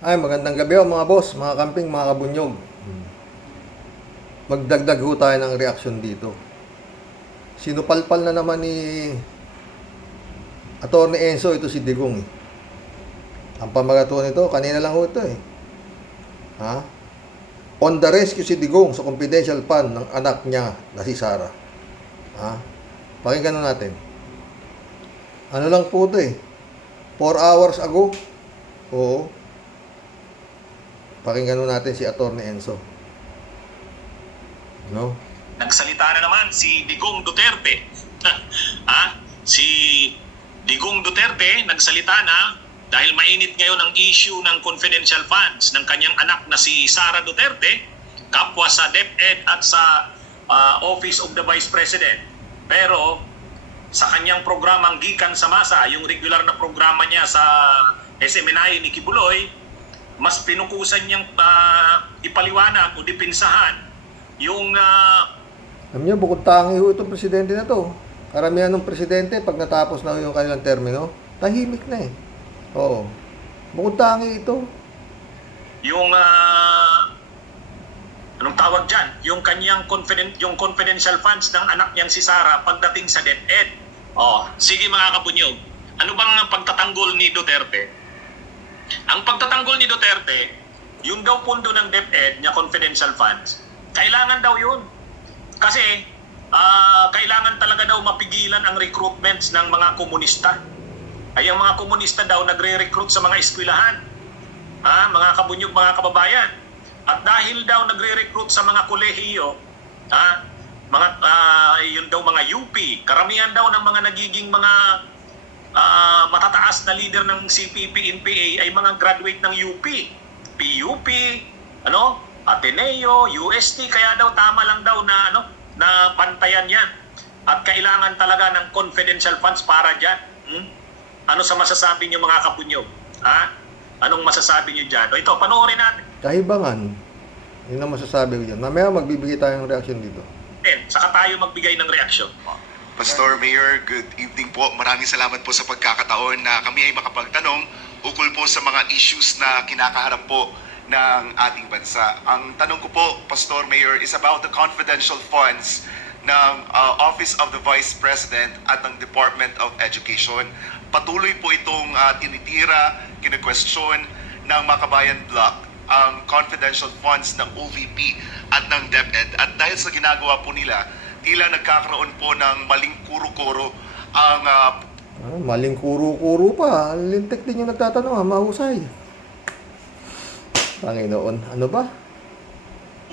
Ay, magandang gabi ho mga boss, mga kamping, mga kabunyog. Magdagdag ho tayo ng reaksyon dito. Sinupalpal na naman ni Atty. Enzo ito si Digong. Ang pamagato nito, kanina lang ho ito eh. Ha? On the rescue si Digong sa confidential fund ng anak niya na si Sara. Ha? Pakinggan na natin. Ano lang po ito eh. 4 hours ago. Oo. Pakinggan natin si Atty. Enzo. No? Nagsalita na naman si Digong Duterte. Si Digong Duterte nagsalita na dahil mainit ngayon ang issue ng confidential funds ng kanyang anak na si Sara Duterte, kapwa sa DepEd at sa Office of the Vice President. Pero sa kanyang programang Gikan sa Masa, yung regular na programa niya sa SMNI ni Kibuloy, mas pinukusan niyang ipaliwanag o dipinsahan yung Alam niyo, bukod tangi ho itong presidente na to. Karamihan ng presidente, pag natapos na yung kanilang termino, tahimik na eh. Oo. Bukod tangi ito. yung anong tawag dyan? Yung kanyang confidential funds ng anak niyang si Sara pagdating sa DepEd. Sige mga kabunyog, ano bang ang pagtatanggol ni Duterte? Ang pagtatanggol ni Duterte, yung daw pundo ng DepEd niya confidential funds, kailangan daw yun. Kasi kailangan talaga daw mapigilan ang recruitments ng mga komunista. Ay ang mga komunista daw nagre-recruit sa mga eskwelahan. Mga kabunyog, mga kababayan. At dahil daw nagre-recruit sa mga kolehiyo, yun daw mga UP, karamihan daw ng mga nagiging mga matataas na leader ng CPP, NPA ay mga graduate ng UP, PUP, Ateneo, UST, kaya daw tama lang daw na na pantayan 'yan. At kailangan talaga ng confidential funds para diyan. Ano sa masasabi niyo mga kabunyog? Anong masasabi niyo diyan? Ito, panoorin natin. Kahibangan. Yun ang masasabi ko dyan. Mamaya magbibigay tayo ng reaction dito. Saka tayo magbigay ng reaksyon. Pastor Mayor, good evening po. Maraming salamat po sa pagkakataon na kami ay makapagtanong ukol po sa mga issues na kinakaharap po ng ating bansa. Ang tanong ko po, Pastor Mayor, is about the confidential funds ng Office of the Vice President at ng Department of Education. Patuloy po itong tinitira, kine-question ng Makabayan Bloc ang confidential funds ng OVP at ng DepEd. At dahil sa ginagawa po nila, tila nagkakaroon po ng maling kuro-kuro ang Maling kuro-kuro pa. Lintek din yung nagtatanong, mahusay. Panginoon, ano ba?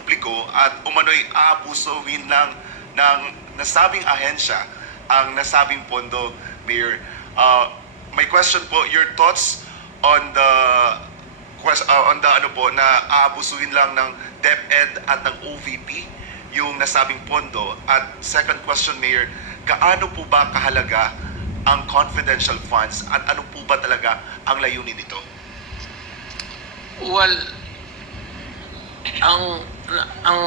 publiko at umano'y aabusuhin lang ng nasabing ahensya ang nasabing pondo, Mayor. My question po, your thoughts on the na aabusuhin lang ng DepEd at ng OVP yung nasabing pondo. At second question, Mayor, gaano po ba kahalaga ang confidential funds at ano po ba talaga ang layunin nito? Well, ang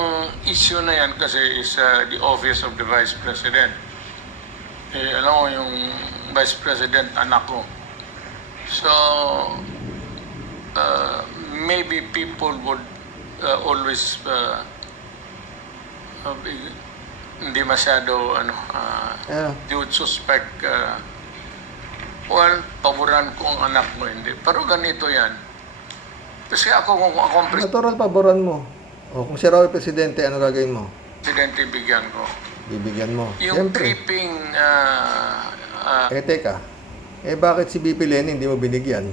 issue na yan kasi is the Office of the Vice President. Alam mo, yung Vice President, anak ko. So, maybe people would always hindi masyado, they would suspect, paboran ko ang anak mo, hindi. Pero ganito yan. Kasi ako, kung ako ang Natural, paboran mo. O, kung siya raw yung presidente, ano gagawin mo? presidente, bigyan ko. Bibigyan mo. Yung Siyempre. tripping, Teka. Bakit si BP Lenny hindi mo binigyan?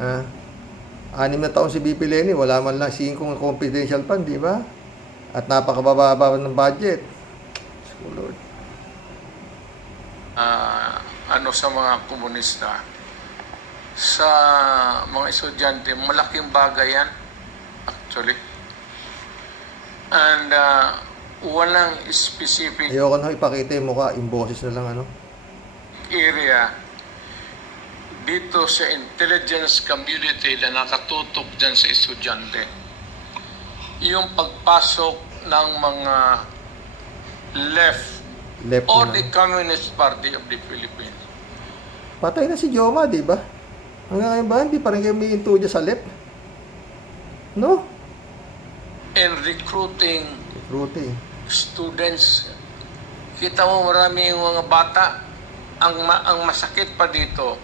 6 na taon si BP Lenny, wala man lang 5 confidential fund, di ba? At napakababa ng budget. Oh, Lord. sa mga komunista, sa mga estudyante, malaking bagay yan, actually. And walang specific Ayoko na ipakita yung mukha, yung boses na lang, area dito sa intelligence community na nakatutok dyan sa estudyante. Yung pagpasok ng mga left Left or na. the Communist Party of the Philippines. Patay na si Joma, di ba? Hanggang ngayon ba, hindi pa rin kayo umiinto dyan sa left? No? In recruiting Recruiting. students, kita mo marami yung mga bata. Ang masakit pa dito,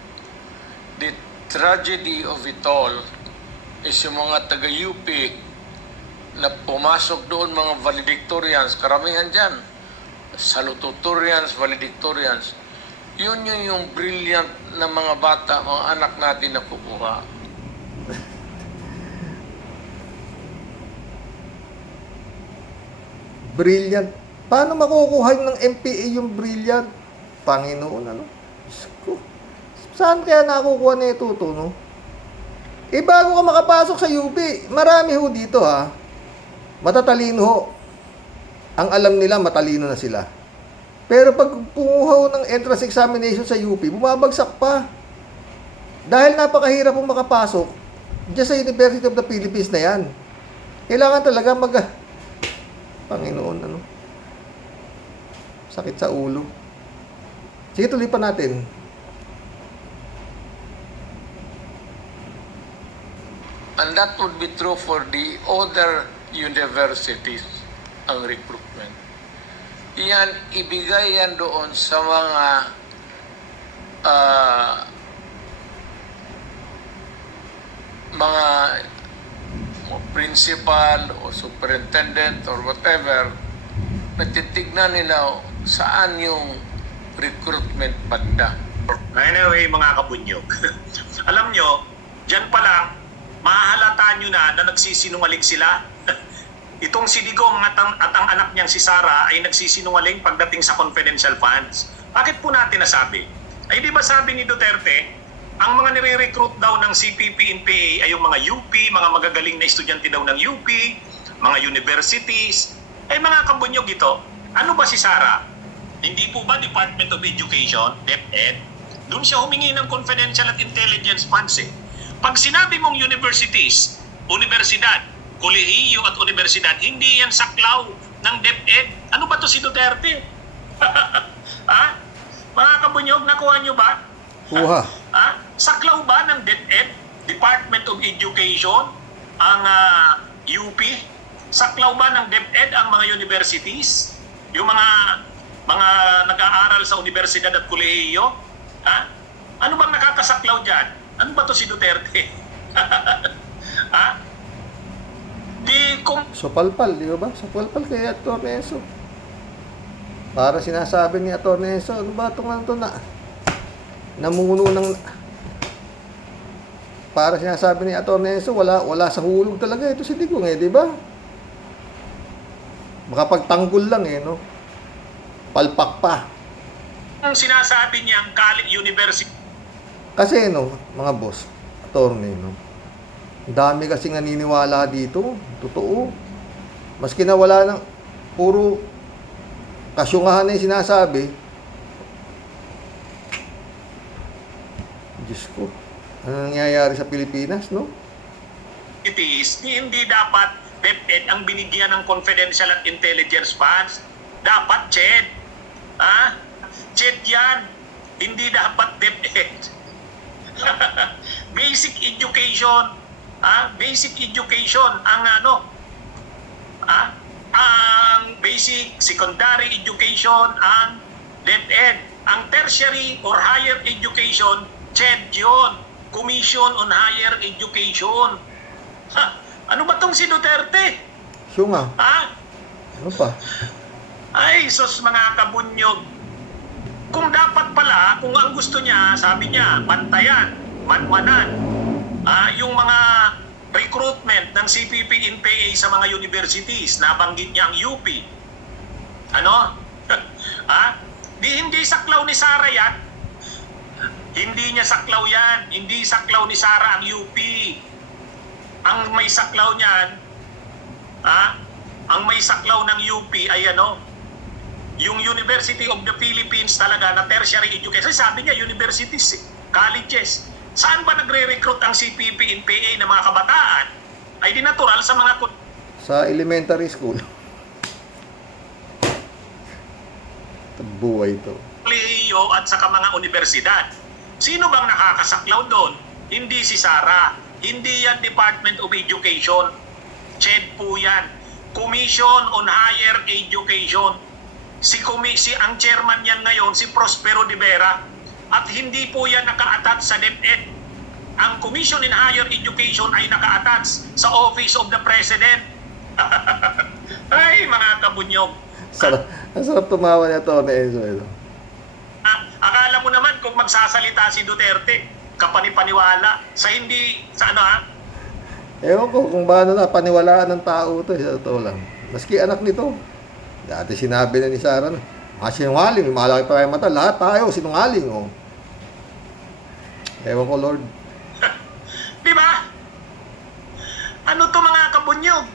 the tragedy of it all is yung mga taga-UP na pumasok doon, mga valedictorians, karamihan dyan, salutatorians, valedictorians. Yun yung brilliant na mga bata, mga anak natin na kukuha. Brilliant. Paano makukuha ng MPA yung brilliant? Panginoon, ano? Diyos ko. Saan kaya nakukuha na ito, no? Eh, bago ka makapasok sa UP, marami ho dito, ha? Matatalino ho. Ang alam nila, matalino na sila. Pero pag kumuha ho ng entrance examination sa UP, bumabagsak pa. Dahil napakahirap pong makapasok diyan sa University of the Philippines na yan. Kailangan talaga Panginoon, ano? Sakit sa ulo. Sige, tuloy pa natin. And that would be true for the other universities, ang recruitment. Iyan, ibigay yan doon sa mga principal o superintendent or whatever, natitignan nila saan yung recruitment banda. Anyway, mga kabunyog, alam nyo, dyan pa lang, mahahalata nyo na nagsisinungaling sila. Itong si Digong at ang anak niyang si Sara ay nagsisinungaling pagdating sa confidential funds. Bakit po natin nasabi? Ay di ba sabi ni Duterte, ang mga nire-recruit daw ng CPP-NPA ay yung mga UP, mga magagaling na estudyante daw ng UP, mga universities. Ay mga kabunyog ito, ano ba si Sara? Hindi po ba Department of Education, DepEd? Doon siya humingi ng confidential at intelligence funds eh. Pag sinabi mong universities, universidad, kolehiyo at universidad, hindi yan saklaw ng DepEd. Ano ba to si Duterte? Ha? Mga kabunyog, nakuha nyo ba? Kuha. Ha? Saklaw ba ng DepEd, Department of Education, ang UP? Saklaw ba ng DepEd ang mga universities? Yung mga nag-aaral sa universidad at kolehiyo? Ha? Ano bang nakakasaklaw dyan? Ano ba to si Duterte? Ha? Sopalpal, di ba? Sopalpal kay Atty. Enzo. Para sinasabi ni Atty. Enzo, ano ba itong na namuno ng... Para sinasabi ni Atty. Enzo, wala sa hulog talaga ito si Digong di ba? Makapagtanggol lang no? Palpak pa. Ang sinasabi niya ang university. Kasi mga boss, attorney, ang dami kasing naniniwala dito. Totoo. Maski na wala ng puro kasyungahan na yung sinasabi. Diyos ko, ano nangyayari sa Pilipinas, no? Hindi dapat DepEd ang binigyan ng confidential at intelligence funds. Dapat CHED. CHED yan. Hindi dapat DepEd. Basic education. Basic education ang ang basic secondary education ang DepEd. Ang tertiary or higher education, CHED yun. Commission on Higher Education. Ano ba tong si Duterte? Syunga. Ano pa? Ay, sos mga kabunyog. Kung dapat pala, kung ang gusto niya, sabi niya, bantayan, manwanan, yung mga recruitment ng CPP-NPA sa mga universities, nabanggit niya ang UP. Ano? Hindi saklaw ni Sara yan. Hindi niya saklaw yan. Hindi saklaw ni Sara ang UP. Ang may saklaw niyan, ang may saklaw ng UP ay yung University of the Philippines talaga na tertiary education. Sabi niya, universities, colleges. Saan ba nagre-recruit ang CPP-NPA ng mga kabataan? Ay di natural sa mga... Sa elementary school. Buhay ito. Kolehiyo at saka mga universidad. Sino bang nakakasaklaw doon? Hindi si Sara. Hindi yan Department of Education. CHED po yan. Commission on Higher Education. Ang chairman yan ngayon, si Prospero de Vera. At hindi po yan naka-attach sa DepEd. Ang Commission in Higher Education ay naka-attach sa Office of the President. Ay, mga kabunyog. Ang sarap tumawa niya to, Enzo. Akala mo naman kung magsasalita si Duterte, kapanipaniwala sa hindi, sa ano ha? Ewan ko kung paano na paniwalaan ng tao to, sa totoo lang. Maski anak nito. Dati sinabi na ni Sara na, sinungaling, malaki pa kayo mata, lahat tayo sinungaling. Oh. Ewan ko, Lord. Di ba? Ano to mga kabunyog?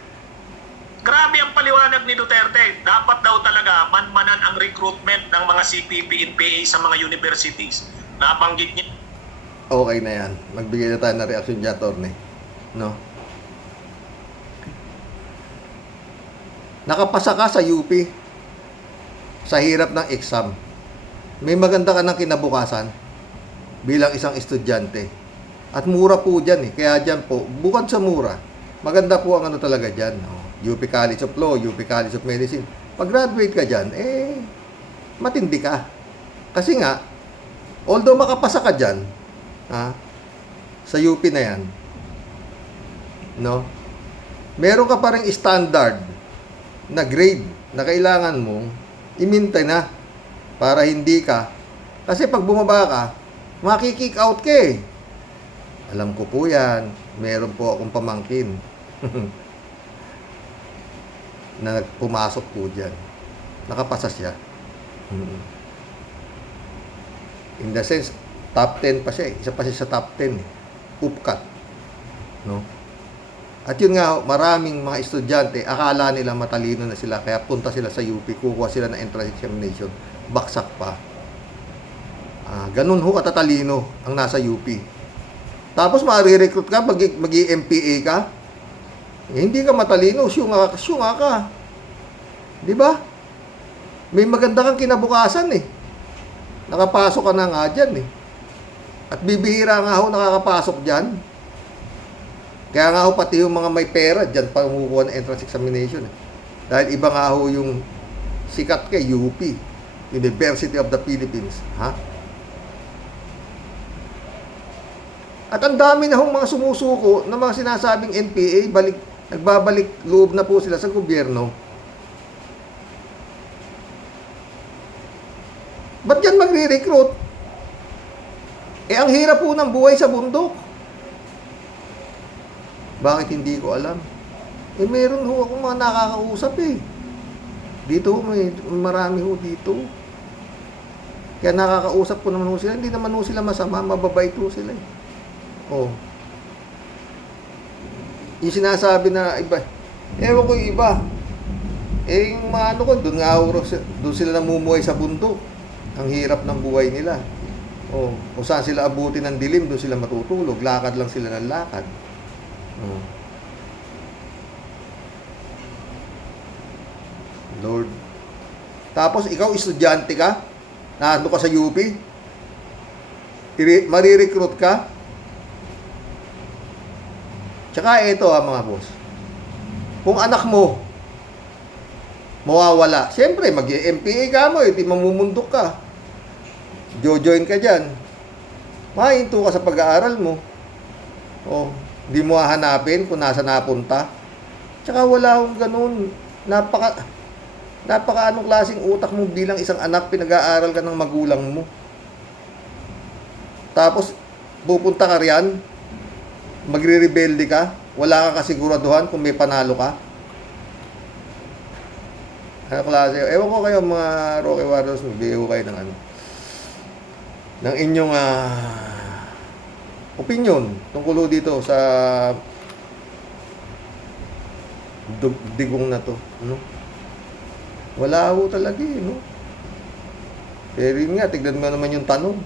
Grabe ang paliwanag ni Duterte. Dapat daw talaga manmanan ang recruitment ng mga CPP and PA sa mga universities. Nabanggit niya. Okay na yan. Magbigay na tayo ng reaksyon dyan, Torne. No? Nakapasa ka sa UP sa hirap ng exam. May maganda ka ng kinabukasan bilang isang estudyante. At mura po dyan eh. Kaya dyan po, bukod sa mura, maganda po ang ano talaga dyan. No? UP College of Law, UP College of Medicine. Pag-graduate ka dyan, matindi ka. Kasi nga, although makapasa ka dyan, sa UP na yan, no? Meron ka pa rin standard na grade na kailangan mong i-maintain na para hindi ka, kasi pag bumaba ka, makikick out ka eh. Alam ko po yan. Meron po akong pamangkin na pumasok po dyan. Nakapasa siya. In the sense, top 10 pa siya eh. Isa pa siya sa top 10 eh. Upcut. No? At yun nga, maraming mga estudyante, akala nila matalino na sila, kaya punta sila sa UP, kukuha sila ng entrance examination, baksak pa. Ganun ho katatalino ang nasa UP. Tapos ma-recruit ka, mag-MPA ka, hindi ka matalino, syunga ka. Di ba? May maganda kang kinabukasan eh. Nakapasok ka na nga dyan eh. At bibihira nga ho nakakapasok dyan. Kaya nga ho pati yung mga may pera dyan pa kumukuha ng entrance examination eh. Dahil iba nga ho yung sikat kay UP, University of the Philippines. Ha? At ang dami na hong mga sumusuko na mga sinasabing NPA, nagbabalik loob na po sila sa gobyerno. Ba't yan magre-recruit? Ang hirap po ng buhay sa bundok. Bakit hindi ko alam? Meron ho akong mga nakakausap eh. Dito, may marami ho dito. Kaya nakakausap ko naman ho sila. Hindi naman ho sila masama, mababait ho sila eh. Oh. Yung sinasabi na iba, ewan ko yung iba. Yung mga ano ko, doon sila namumuhay sa bundok. Ang hirap ng buhay nila. Oh, kung saan sila abutin ng dilim, doon sila matutulog. Lakad lang sila ng lakad. Oh. Lord. Tapos ikaw, estudyante ka, naano ka sa UP, marirecruit ka. Tsaka ito mga boss. Kung anak mo mawawala, siyempre mag-MPA ka mo, di mamumundok ka. Join ka dyan. Mahinto ka sa pag-aaral mo. Oh, di mo hahanapin kung nasa napunta. Tsaka wala akong ganun. Napaka anong klaseng utak mo bilang isang anak, pinag-aaral ka ng magulang mo. Tapos, pupunta ka riyan, magre-rebelde ka, wala ka kasiguraduhan kung may panalo ka. Ano klase? Ewan ko kayo mga Rocky Warriors, magbigay ko kayo ng ano, ng inyong opinion tungkol dito sa digong na to, no? Wala ho talaga eh, no? Pero yun nga, tignan mo naman yung tanong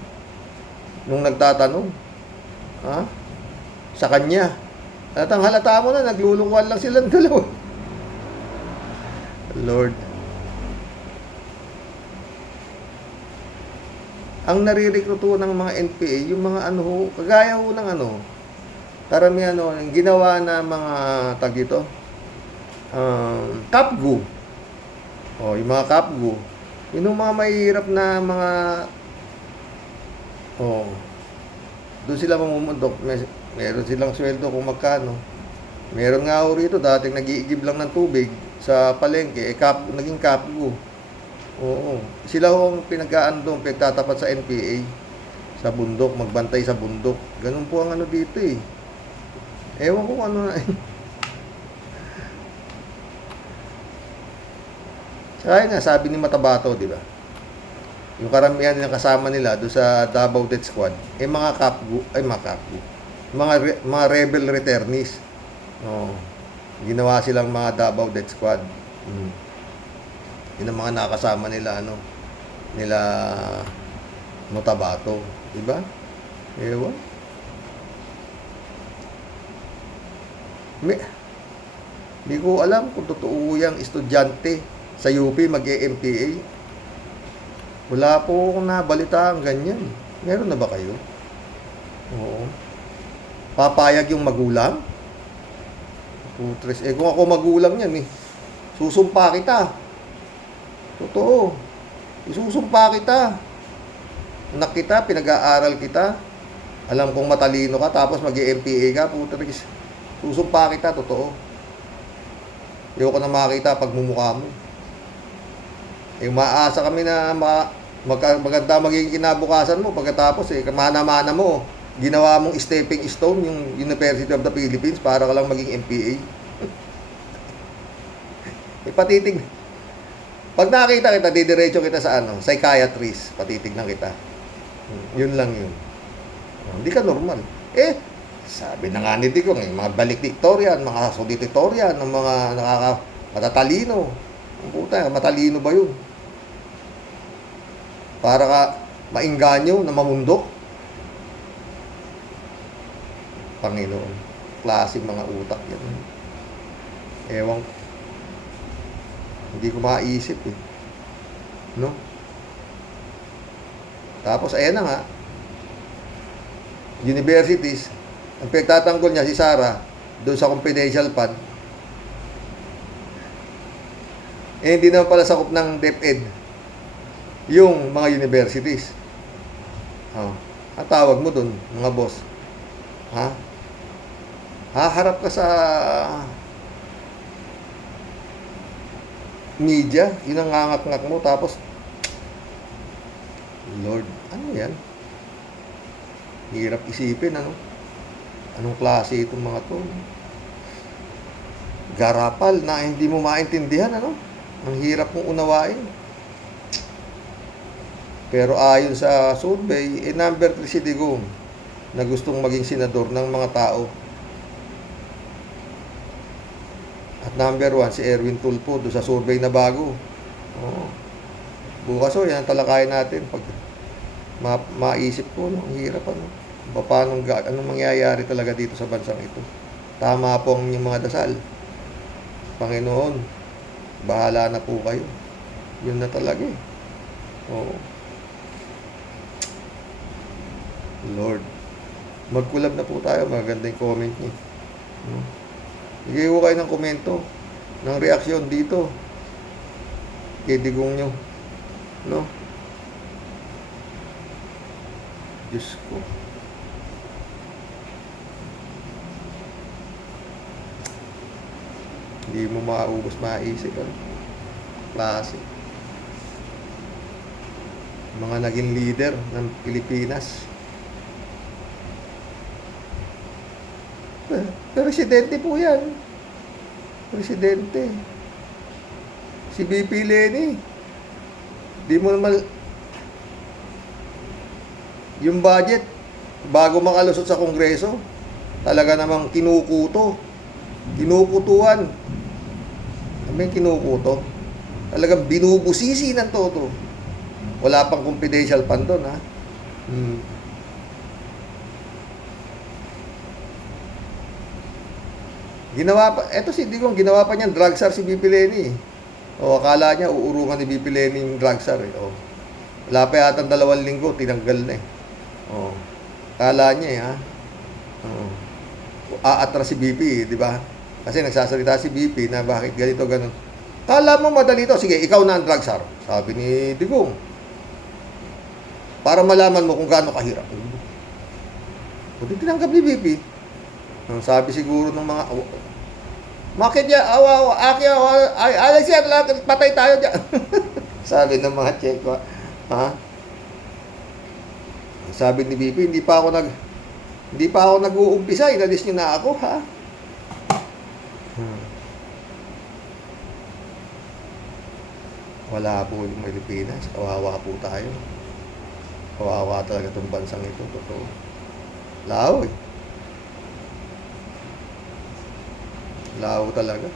nung nagtatanong, sa kanya. At ang halata mo na, naglulungkuan lang silang dalawa. Lord. ang nare-recruit ng mga NPA, yung mga ano ho, kagaya ho ng ano, karamihan ano, yung ginawa na mga tag dito, Kapgu. O, yung mga Kapgu. Yung mga mahihirap na mga, doon sila mamumundok. Meron silang sweldo kung magkano. Meron nga ho rito, dating nag-iigib lang ng tubig sa palengke, naging Kapgu. Oo. Sila ho ang pinag-aan doon, pinagtatapat sa NPA. Sa bundok, magbantay sa bundok. Ganun po ang ano dito eh. Ewan ko kung ano na eh. Kaya nga, sabi ni Matabato, di ba? Yung karamihan nilang kasama nila doon sa Davao Death Squad, mga Kapgu, mga rebel returnees. Ginawa silang mga Davao Death Squad. Yun ang mga nakasama nila, nila Matabato, di ba? Ewan. Hindi ko alam kung totoo yung estudyante sa UP mag-MPA. Wala po akong nabalita ang ganyan. Meron na ba kayo? Oo. Papayag yung magulang? Putres. Kung ako magulang yan susumpa kita. Totoo. Isusumpa kita. Anak kita, pinag-aaral kita. Alam kong matalino ka, tapos mag-MPA ka, putres. Susumpa kita, totoo. Ayoko na makita pagmumukha mo. Maasa kami na maganda magiging kinabukasan mo pagkatapos kamana-mana mo ginawa mong stepping stone yung University of the Philippines para ka lang maging MPA. Patitig. Pag nakita kita, didiretso kita sa psychiatrist, patitignan kita. Yun lang yun. Hindi ka normal. Sabi na nga ni Digong, mga valedictorian, mga salutatorian, ng mga matatalino. Ang puta, matalino ba yun? Para ka mainganyo na mamundok? Panginoon, klaseng mga utak yan. Ewan, hindi ko makaisip no? Tapos ayan na nga, universities, ang pinagtatanggol niya si Sara doon sa confidential fund, hindi naman pala sakop ng DepEd yung mga universities. Ang tawag mo doon, mga boss, haharap ka sa media, yun ang ngangak-ngak mo, tapos Lord, ano yan? Hirap isipin, anong klase itong mga to? Garapal na hindi mo maintindihan, ang hirap mong unawain. Pero ayon sa survey, number 3 si Digong na gustong maging senador ng mga tao. At number 1 si Erwin Tulfo doon sa survey na bago. Bukas yan ang talakayin natin pag maisip ko, ang hirap paano, anong mangyayari talaga dito sa bansang ito. Tama po ang inyong mga dasal. Panginoon, bahala na po kayo. Yun na talaga Lord, mag-collab na po tayo. Maganda yung comment niyo. Bigay ko kayo ng komento, ng reaksyon dito kay Digong nyo. Diyos ko. Hindi mo maubos maisip. Klase. Mga naging leader ng Pilipinas. Presidente po yan. Presidente. Si BP Leni. Di mo naman yung budget bago makalusot sa Kongreso, talaga namang kinukuto. Kinukutuan. Ano yung kinukuto? Talagang binubusisi ng toto. Wala pang confidential fund doon, Ginawa pa, eto si Digong, ginawa pa niyan drug czar si BP Leni. Akala niya uurungan ni BP Leni yung drug czar. Wala pa yata 2 linggo, tinanggal na eh. Oo. Kala niya eh, ha? Oo. Aatras si BP, di ba? Kasi nagsasalita si BP na bakit ganito, ganun. Kala mo madali to. Sige, ikaw na ang drug czar. Sabi ni Digong. Para malaman mo kung gaano kahirap. Buti tinanggap ni BP. Sabi siguro ng mga, bakit niya, alas yan, patay tayo dyan. Sabi ng mga Cheko, ha? Sabi ni BP, hindi pa ako nag-uumpisa, inalis niyo na ako, ha? Wala po yung Pilipinas. Kawawa po tayo. Kawawa talaga itong bansang ito. Totoo. Lao eh. Lao talaga.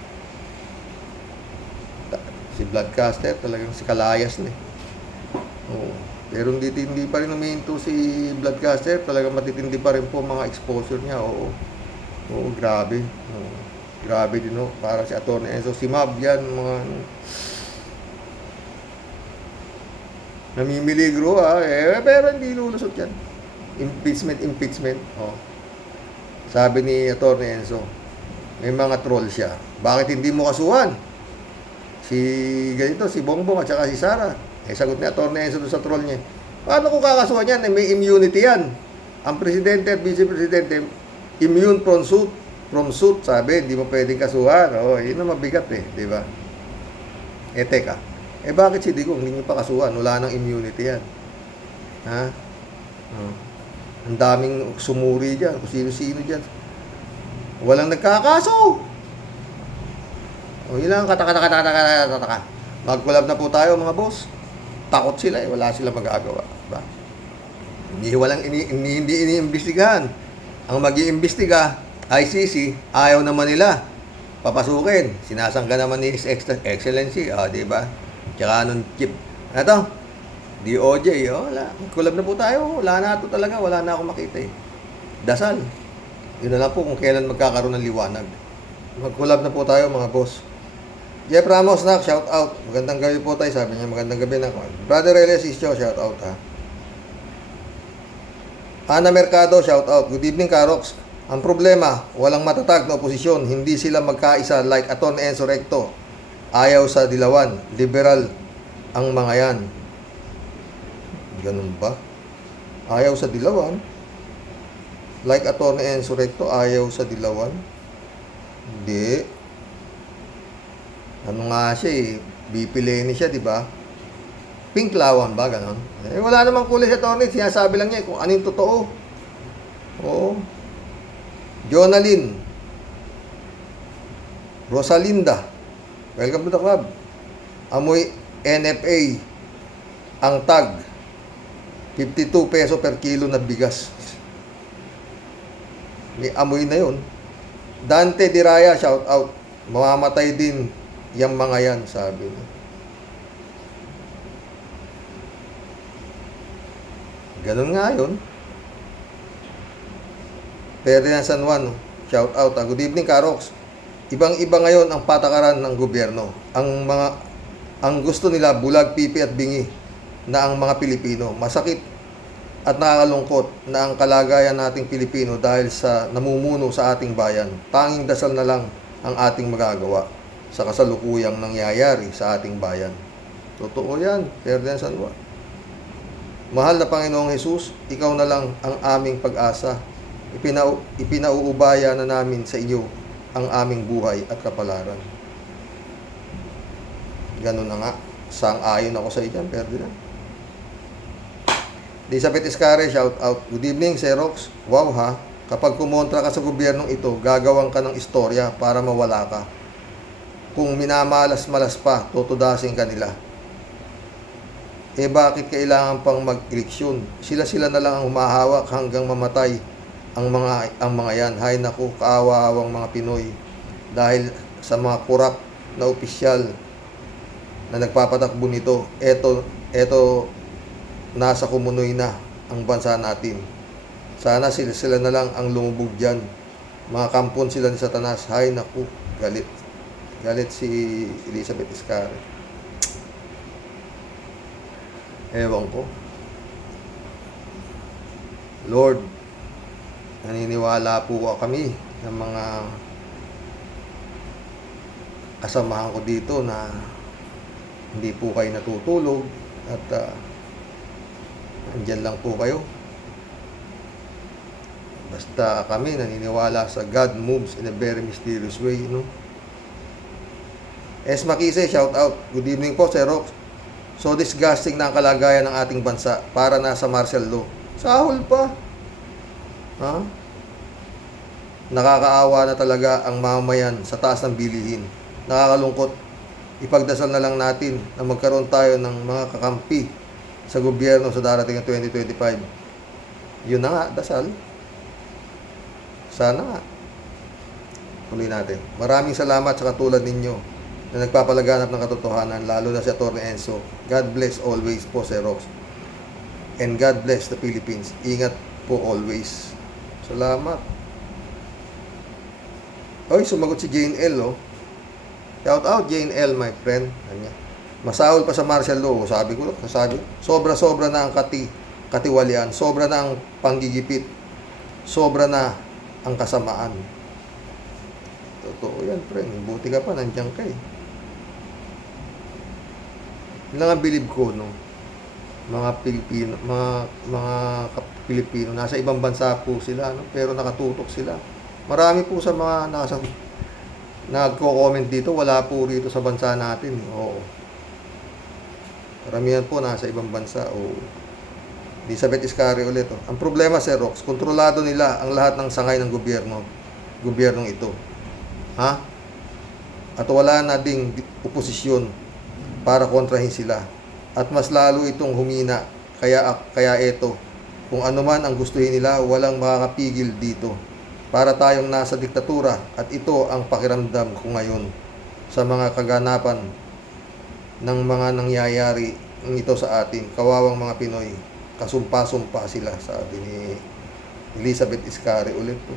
Si Bloodcaster talagang si Kalayas na eh. Oo. Pero hindi pa rin umihinto si Bloodcaster. Talagang matitindi pa rin po mga exposure niya. Oo. Oo, grabe. Oo. Grabe din o. Para si Atty. Enzo Simab yan. Mga namimiligro pero hindi lulusot yan. Impeachment. Oh. Sabi ni Atty. Enzo, may mga troll siya. Bakit hindi mo kasuhan? Si Bongbong at saka si Sara. Sagot ni Atty. Enzo doon sa troll niya. Paano ko kakasuhan yan? May immunity yan. Ang presidente at vice-presidente, immune from suit. Sabi, hindi mo pwedeng kasuhan. Yun ang mabigat eh. Di ba? Teka. Bakit si Digong hindi niyo pa kasuhan? Wala nang immunity yan. Ha? Ang daming sumuri dyan. Kung sino-sino dyan. Walang nagkakaso. Yun lang. Kataka. Mag-collab na po tayo mga boss. Takot sila eh. Wala sila magagawa. Diba? Hindi iniimbestigahan. Ang mag-iimbestiga, ICC, ayaw naman nila papasukin. Sinasangga naman ni His Excellency. Diba? Tsaka nung chip. Ano to? DOJ. Wala. Collab na po tayo. Wala na ito talaga. Wala na ako makita eh. Dasal. Yun na lang po kung kailan magkakaroon ng liwanag. Mag-collab na po tayo mga boss. Jeff Ramos na, shout out. Magandang gabi po tayo. Sabi niya magandang gabi na. Brother Elias Ischo, shout out ha. Ana Mercado, shout out. Good evening Karox. Ang problema, walang matatag na oposisyon. Hindi sila magkaisa like Atty. Enzo Recto. Ayaw sa dilawan. Liberal ang mga yan. Ganun ba? Ayaw sa dilawan? Like Atty. Enzo Recto, ayaw sa dilawan? Hindi. Ano nga siya eh. BP Lenny siya, di ba? Pink lawan ba? Ganon. Wala namang kulay sa Atty. Sinasabi lang niya kung ano yung totoo. Oo. Jonalyn. Rosalinda. Welcome to the club. Amoy NFA ang tag 52 peso per kilo na bigas. May amoy na yun. Dante Diraya, shout out. Mamamatay din yung mga yan, sabi niya. Ganun nga yun. Ferdinand San Juan, shout out. Good evening, Karox. Ibang-iba ngayon ang patakaran ng gobyerno. Ang gusto nila bulag, pipi at bingi na ang mga Pilipino. Masakit at nakakalungkot na ang kalagayan nating Pilipino dahil sa namumuno sa ating bayan. Tanging dasal na lang ang ating magagawa sa kasalukuyang nangyayari sa ating bayan. Totoo yan, Ferdinand San Juan. Mahal na Panginoong Jesus, ikaw na lang ang aming pag-asa. Ipinauubaya na namin sa iyo ang aming buhay at kapalaran. Ganun na nga. Sang-ayon ako sa iyo, Ferdinand. Elizabeth Iscare, shout out. Good evening, Xerox. Wow ha, kapag kumontra ka sa gobyernong ito, gagawan ka ng istorya para mawala ka. Kung minamalas-malas pa, tutudasin ka nila. Bakit kailangan pang mag-eleksyon? Sila na lang ang humahawak hanggang mamatay ang mga yan. Hay naku, kaawawang mga Pinoy. Dahil sa mga korap na opisyal na nagpapatakbo nito, eto nasa kumunoy na ang bansa natin. Sana sila na lang ang lumubog dyan. Mga kampon sila ni Satanas. Hay naku, galit si Elizabeth Iscare. Ewan ko. Lord, naniniwala po kami ng mga kasamahan ko dito na hindi po kayo natutulog at andyan lang po kayo. Basta kami naniniwala sa God moves in a very mysterious way, no? Es Makise, shout out. Good evening po, Sir Rox. So disgusting na ang kalagayan ng ating bansa para nasa martial law. Sahol pa. Ha? Nakakaawa na talaga ang mamamayan sa taas ng bilihin. Nakakalungkot. Ipagdasal na lang natin na magkaroon tayo ng mga kakampi sa gobyerno sa darating na 2025. Yun na nga, dasal. Sana nga. Tuloy natin. Maraming salamat sa katulad ninyo na nagpapalaganap ng katotohanan, lalo na si Atty. Enzo. God bless always po, Sir Rox. And God bless the Philippines. Ingat po always. Salamat. Oy, sumagot si Jane L. Oh. Shout out Jane L, my friend. Kanya. Masahol pa sa martial law. Sabi ko, sobra-sobra na ang katiwalian. Sobra na ang panggigipit. Sobra na ang kasamaan. Totoo yan, friend. Buti ka pa, nandiyan ka eh. Yun lang ang bilib ko, no? Mga Pilipino, nasa ibang bansa po sila, no? Pero nakatutok sila. Marami po sa mga nagko-comment dito, wala po rito sa bansa natin. Oo. Karamihan po nasa ibang bansa. Oo. Elizabeth Iscari ulit. Oh. Ang problema, Sir Rox, kontrolado nila ang lahat ng sangay ng gobyernong ito. Ha? At wala na ding oposisyon para kontrahin sila. At mas lalo itong humina. Kaya ito, kung ano man ang gustuhin nila, walang makakapigil dito. Para tayong nasa diktatura, at ito ang pakiramdam ko ngayon sa mga kaganapan ng mga nangyayari ito sa atin. Kawawang mga Pinoy. Kasumpa-sumpa sila, sabi ni Elizabeth Iscari ulit po.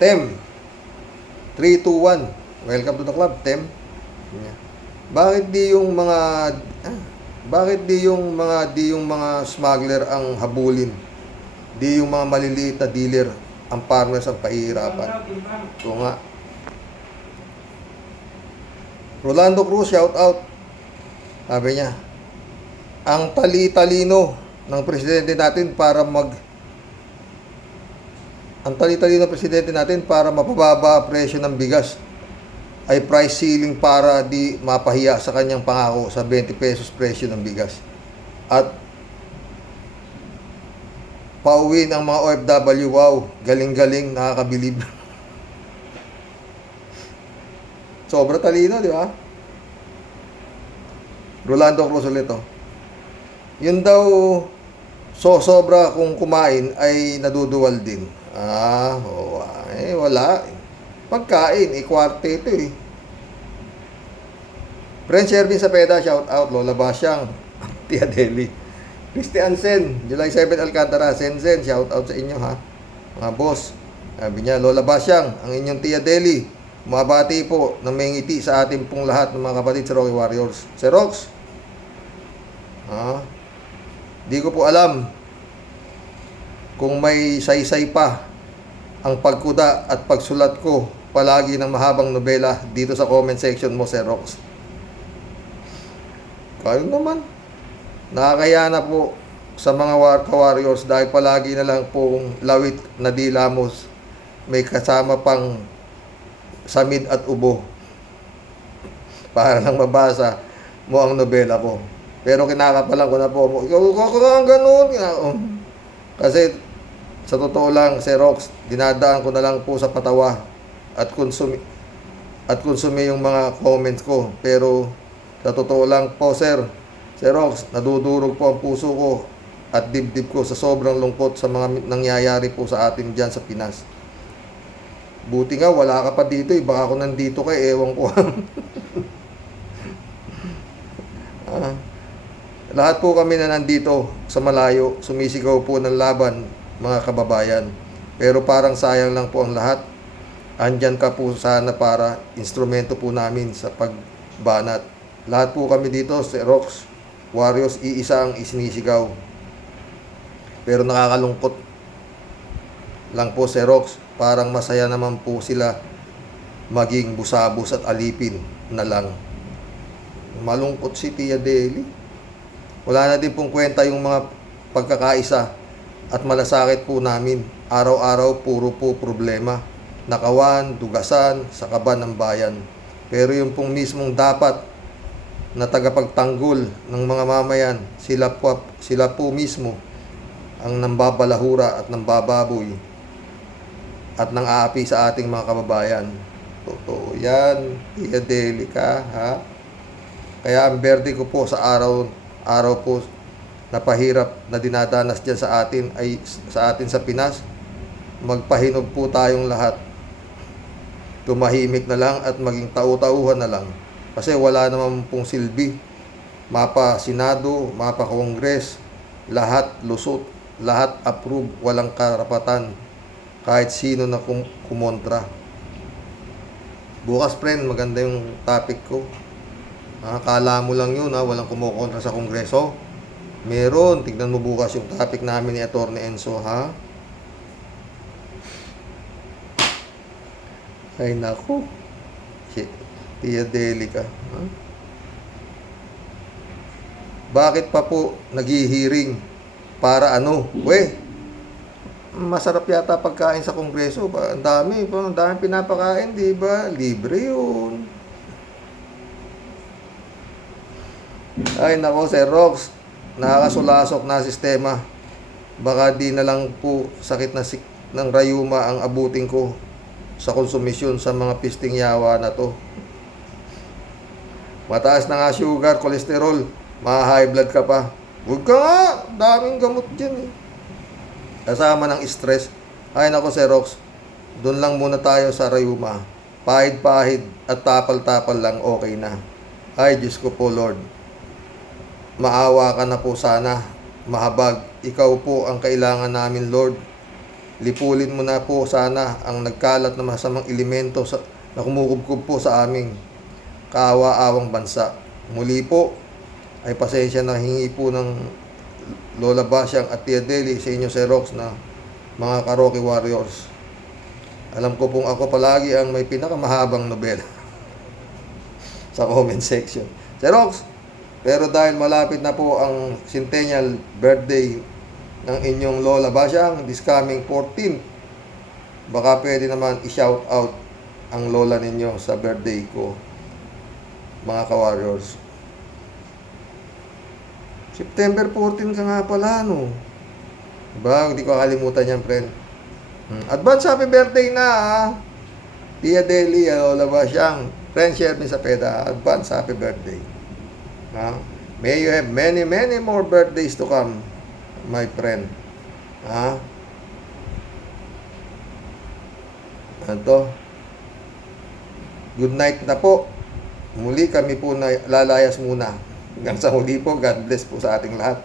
Tem 321, welcome to the club, Tem. Bakit di yung mga smuggler ang habulin? Di yung mga maliliit na dealer ang farmers ang pahihirapan. Ito nga. Rolando Cruz, shout out. Sabi niya, ang tali-talino ng presidente natin para mapababa presyo ng bigas ay price ceiling para di mapahiya sa kanyang pangako sa 20 pesos presyo ng bigas. At pauwi ng mga OFW, wow, galing-galing, nakakabilib. Sobra talino, di ba? Rolando Cruz ulit, oh. Yun daw, sobra kung kumain ay naduduwal din. Wala. Pagkain, kwarte ito eh. Friend Shervin Sapeda, shout out. Lola Basyang, Tia Deli. Christian Sen, July 7 Alcantara, Senzen, shout out sa inyo ha. Mga boss. Sabi niya, Lola Basyang, ang inyong Tia Deli. Mabati po ng may ngiti sa ating pong lahat ng mga kapatid sa Rocky Warriors. Sir Rox, di ko po alam kung may saysay pa ang pagkuda at pagsulat ko palagi ng mahabang nobela dito sa comment section mo, Sir Rox. Kayo naman. Nakakaya na po sa mga warriors dahil palagi na lang pong lawit na dilamos may kasama pang samid at ubo para lang mabasa mo ang nobela ko. Pero kinakapalan ko na po mo. Ikaw ganun. Kasi sa totoo lang, Sir Rox, dinadaan ko na lang po sa patawa at konsumi yung mga comments ko. Pero sa totoo lang po, Sir Rox, nadudurog po ang puso ko at dibdib ko sa sobrang lungkot sa mga nangyayari po sa atin dyan sa Pinas. Buti nga, wala ka pa dito eh. Baka ako nandito kay ewan ko. Lahat po kami na nandito sa malayo, sumisigaw po ng laban, mga kababayan. Pero parang sayang lang po ang lahat. Andyan ka po sana para instrumento po namin sa pagbanat Lahat po kami dito, Xerox Warriors, iisa ang isinisigaw. Pero nakakalungkot lang po, Xerox. Parang masaya naman po sila maging busabos at alipin na lang. Malungkot si Tia Deli. Wala na din pong kwenta yung mga pagkakaisa at malasakit po namin. Araw-araw puro po problema. Nakawan, dugasan, sa kaban ng bayan. Pero yung pong mismong dapat na tagapagtanggol ng mga mamayan, sila po mismo ang nambabalahura at nambababoy at nang aapi sa ating mga kababayan. Totoo yan, Tia Delica, ha? Kaya ang berde ko po sa araw po na pahirap na dinadanas dyan sa atin sa Pinas, magpahinog po tayong lahat. Tumahimik na lang at maging tau-tauhan na lang. Kasi wala naman pong silbi. Mapa Senado, mapa Kongres, lahat lusot, lahat approve, walang karapatan. Kahit sino na kumontra. Bukas, friend, maganda yung topic ko. Kala mo lang yun, walang kumukontra sa Kongreso. Meron, tignan mo bukas yung topic namin ni Atty. Enzo, ha? Ay, naku. Shit. Tia Delica. Bakit pa po naghihiring? Para ano? Masarap yata pagkain sa Kongreso. Ang dami pinapakain, di ba? Libre yun. Ay, nako, Sir Rox. Nakakasulasok na sistema. Baka di na lang po sakit ng rayuma ang abutin ko sa konsumisyon sa mga pisting yawa na to. Mataas na nga sugar, kolesterol, ma-high blood ka pa. Huwag ka nga, daming gamot dyan eh. Kasama ng stress. Ay nako, Sir Rox, doon lang muna tayo sa rayuma. Pahid-pahid at tapal-tapal lang, okay na. Ay, Diyos ko po, Lord. Maawa ka na po sana. Mahabag, ikaw po ang kailangan namin, Lord. Lipulin mo na po sana ang nagkalat na masamang elemento na kumukubkub po sa aming kaawa-awang bansa. Muli po, ay pasensya na hingi po ng Lola Basyang at Tia Deli sa inyo, Sir Rox, na mga Karaoke Warriors. Alam ko pong ako palagi ang may pinakamahabang nobela sa comment section. Sir Rox, pero dahil malapit na po ang centennial birthday ng inyong Lola Basyang, this coming 14th, baka pwede naman i-shout out ang lola ninyo sa birthday ko, mga ka-warriors. September 14 ka nga pala, no? Diba? Hindi ko kalimutan yan, friend. Advance happy birthday na, ha? Tia Deli, Lola Basyang. Friend, share me sa peda. Advance happy birthday. Ha? May you have many, many more birthdays to come, my friend. Ha? Ano? Good night na po. Muli kami po na lalayas muna. Hanggang sa huli po, God bless po sa ating lahat.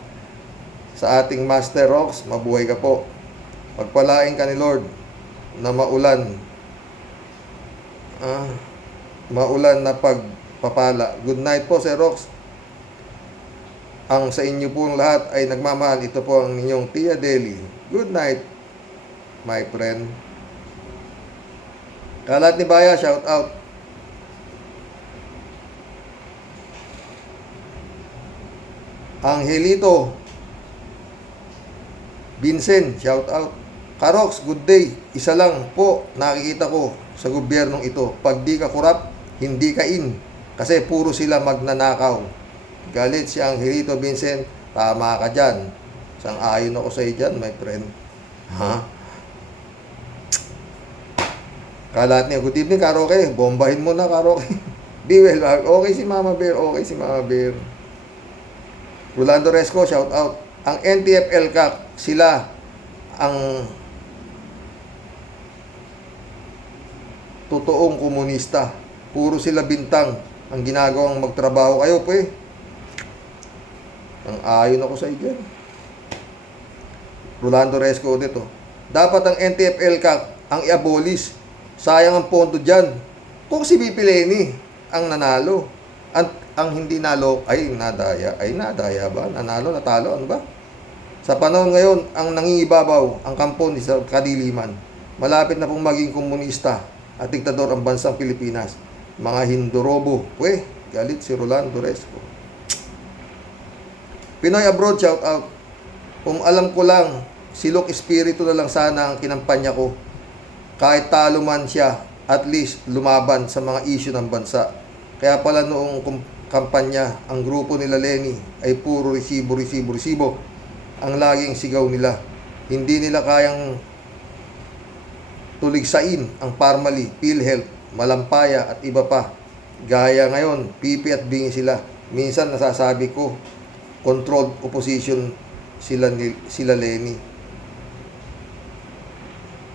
Sa ating Master Rox, mabuhay ka po. Pagpalain ka ni Lord na maulan. Maulan na pagpapala. Good night po, Sir Rox. Ang sa inyo pong lahat ay nagmamahal. Ito po ang inyong Tia Deli. Good night, my friend. Kalat ni Baya, shout out. Angelito Vincent, shout out. Karox, good day. Isa lang po nakikita ko sa gobyernong ito. Pag di ka kurap, hindi ka in. Kasi puro sila magnanakaw. Galit si Angelito Vincent. Tama ka dyan. Sang-ayon ako sa iyo dyan, my friend. Ha? Kalat niya, good evening, Karoke. Bombahin mo na, Karoke. Be well, okay si Mama Bear. Okay si Mama Bear. Rolando Resco, shout out. Ang NTF-ELCAC, sila ang totoong komunista. Puro sila bintang ang ginagawang magtrabaho kayo po eh. Ang ayon ako sa iyo. Rolando Resco dito. Dapat ang NTF-ELCAC ang i-abolish. Sayang ang pondo dyan. Kung si BP Leni ang nanalo. At ang hindi ay nadaya ba? Nanalo, natalo, ano ba? Sa panahon ngayon, ang nangingibabaw, ang kampo ni sa kadiliman, malapit na pong maging komunista at diktador ang bansang Pilipinas. Mga Hindorobo, galit si Rolando Resco. Pinoy Abroad, shout out. Kung alam ko lang, silok espiritu na lang sana ang kinampanya ko. Kahit talo man siya, at least lumaban sa mga issue ng bansa. Kaya pala noong kampanya, ang grupo nila Lenny ay puro resibo ang laging sigaw nila. Hindi nila kayang tuligsain ang Parmali, PhilHealth, Malampaya at iba pa. Gaya ngayon, pipi at bingi sila. Minsan nasasabi ko, controlled opposition sila Lenny.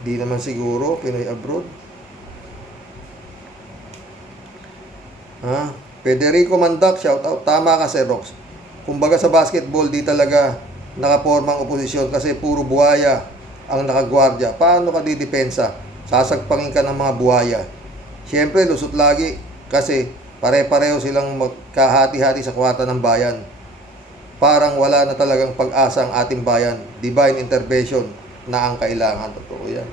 Di naman siguro, Pinoy Abroad. Federico Mandak, shout out. Tama ka, Sir Rox. Kumbaga sa basketball, di talaga nakapormang oposisyon kasi puro buhaya ang nakagwardya. Paano ka didepensa? Sasagpangin ka ng mga buhaya. Siyempre, lusot lagi kasi pare-pareho silang magkahati-hati sa kwarta ng bayan. Parang wala na talagang pag-asa ang ating bayan. Divine intervention na ang kailangan. Totoo yan.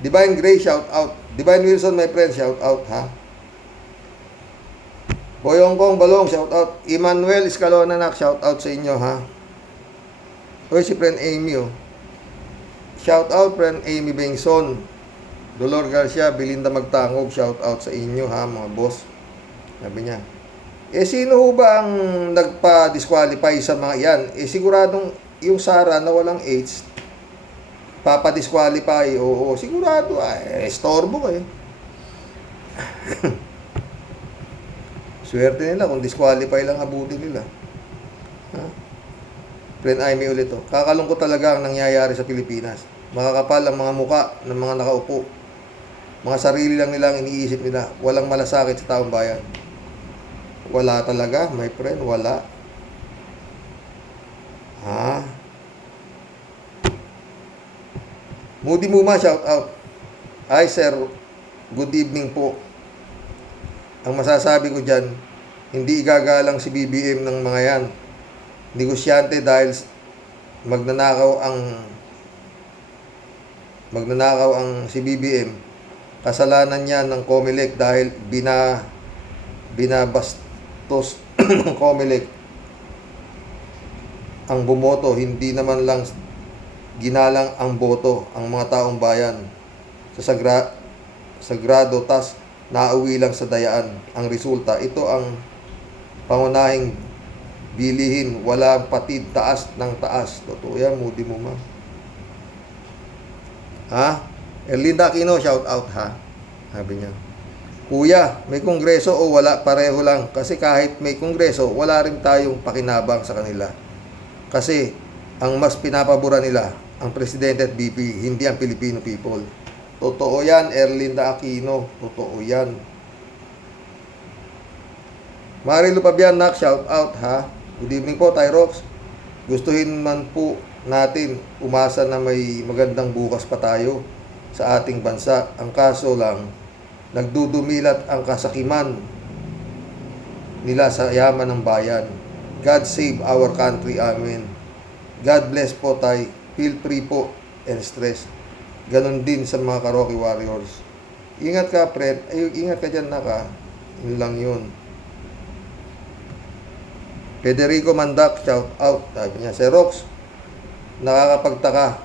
Divine Grace, shout out. Divine Wilson, my friend, shout out, ha? Boyong Kong Balong, shout out. Emmanuel Escalona, shout out sa inyo, ha? Oy, si friend Amy, oh. Shout out, friend Amy Bengson. Dolor Garcia, Belinda Magtangog, shout out sa inyo, ha, mga boss. Sabi niya. Sino ho ba ang nagpa-disqualify sa mga yan? Siguradong yung Sara na walang AIDS, papa-disqualify. Oo, sigurado. Estorbo eh. Swerte nila kung disqualify lang abutin nila. Ha? Friend Amy ulit, oh. Kakalungkot talaga ang nangyayari sa Pilipinas. Makakapal ang mga muka ng mga nakaupo. Mga sarili lang nila ang iniisip nila. Walang malasakit sa taong bayan. Wala talaga, my friend, wala. Ha? Moody Muma, shout out. Hi, sir. Good evening po. Ang masasabi ko dyan, hindi igagalang si BBM ng mga yan. Negosyante dahil magnanakaw ang si BBM. Kasalanan niya ng COMELEC dahil binabastos ng COMELEC ang bumoto. Hindi naman lang ginalang ang boto ang mga taong bayan sa sagrado, tas nauwi lang sa dayaan. Ang resulta, ito ang pangunahing bilihin, walang patid, taas ng taas. Totoo yan, Moody mo, ma'am. Ha? Erlinda Aquino, shout out, ha? Sabi niya, Kuya, may kongreso o wala, pareho lang. Kasi kahit may kongreso, wala rin tayong pakinabang sa kanila. Kasi ang mas pinapabura nila, ang presidente at VP, hindi ang Filipino people. Totoo yan, Erlinda Aquino. Totoo yan. Marilu Pabianak, shout out, ha? Good evening po, Tyrox. Gustuhin man po natin umasa na may magandang bukas pa tayo sa ating bansa. Ang kaso lang, nagdudumilat ang kasakiman nila sa yaman ng bayan. God save our country. Amen. God bless po, Tay. Feel free po and stress. Ganon din sa mga Karoki Warriors. Ingat ka, friend. Ingat ka dyan, naka. Yun lang yun. Federico Mandak, shout out. Sabi niya, Sir Rox, nakakapagtaka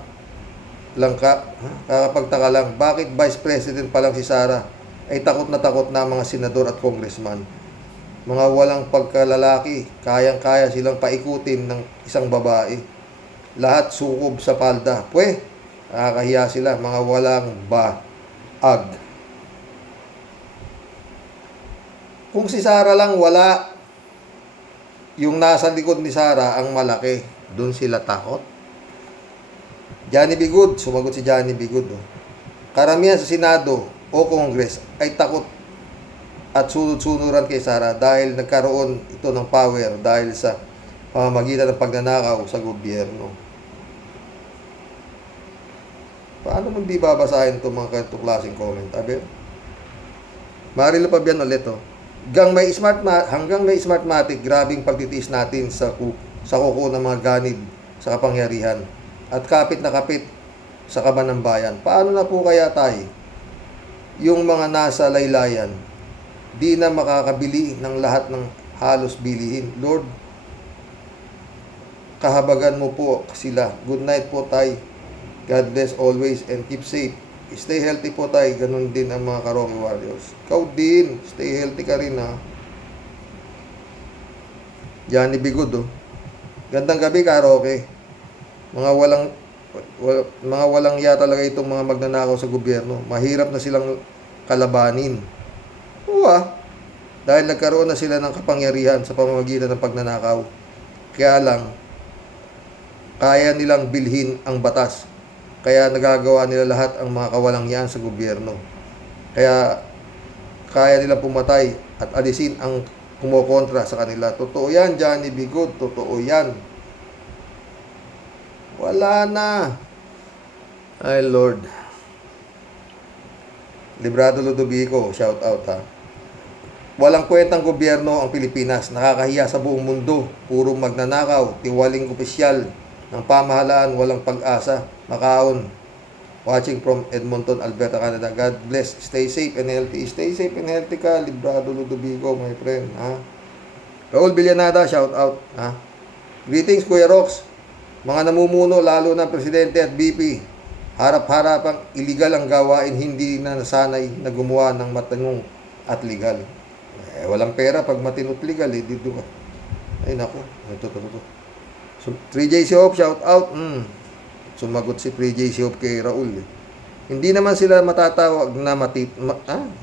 lang. Bakit Vice President pa lang si Sara ay takot na ang mga senador at congressman? Mga walang pagkalalaki, kayang-kaya silang paikutin ng isang babae. Lahat sukob sa palda. Nakakahiya sila, mga walang baag. Kung si Sara lang wala, yung nasa likod ni Sara ang malaki, doon sila takot. Johnny Bigud, sumagot si Johnny Bigud. Karamihan sa Senado o Congress ay takot at sunod-sunuran kay Sara dahil nagkaroon ito ng power dahil sa pamamagitan ng pagnanakaw sa gobyerno. Paano mo hindi babasahin itong mga ganitong klaseng comment? Marilu Pabian ulit, oh. hanggang may smartmatic, grabing pagtitiis natin sa kuko ng mga ganid sa kapangyarihan at kapit na kapit sa kaban ng bayan. Paano na po kaya tayo, yung mga nasa laylayan, di na makakabili ng lahat ng halos bilihin? Lord, kahabagan mo po sila. Good night po tayo. God bless always and keep safe. Stay healthy po tayo. Ganun din ang mga Ka-Rocky Warriors. Ikaw din. Stay healthy ka rin, ha. Johnny Bigod, oh. Gandang gabi, Ka-Rocky. Mga walang iya talaga itong mga magnanakaw sa gobyerno. Mahirap na silang kalabanin. Oo, dahil nagkaroon na sila ng kapangyarihan sa pamamagitan ng pagnanakaw. Kaya lang, kaya nilang bilhin ang batas. Kaya nagagawa nila lahat ang mga kawalang yan sa gobyerno. Kaya kaya nilang pumatay at alisin ang kumokontra sa kanila. Totoo yan, Johnny Bigod. Totoo yan. Wala na. Ay, Lord. Librado Ludovico, shout out, ha. Walang kwentang gobyerno ang Pilipinas. Nakakahiya sa buong mundo. Puro magnanakaw, tiwaling opisyal ng pamahalaan, walang pag-asa. Makaon. Watching from Edmonton, Alberta, Canada. God bless. Stay safe and healthy. Stay safe and healthy ka, Librado Ludovico, my friend, ha. Raul Villanada, shout out, ha. Greetings, Kuya Rox. Mga namumuno, lalo na presidente at VP, harap-harapang illegal ang gawain, hindi na nasanay na gumawa ng matanong at legal. Walang pera pag matinot legal, dito ka. Ay, naku. Ito. So, 3J Siop, shout out. Sumagot si 3J Siop kay Raul. Hindi naman sila matatawag na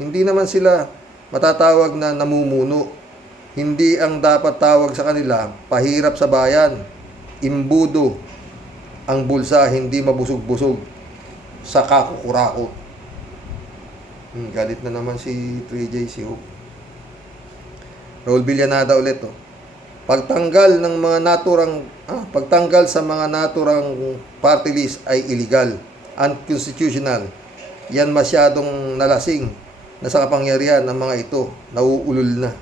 hindi naman sila matatawag na namumuno. Hindi ang dapat tawag sa kanila, pahirap sa bayan. Imbudo ang bulsa, hindi mabusog-busog sa kakukurakot. Galit na naman si 3J Siop. Raul Villanada ulit, oh. Pagtanggal sa mga naturang party list ay illegal, unconstitutional. Yan masyadong nalasing na sa kapangyarihan ng mga ito, nauulol na.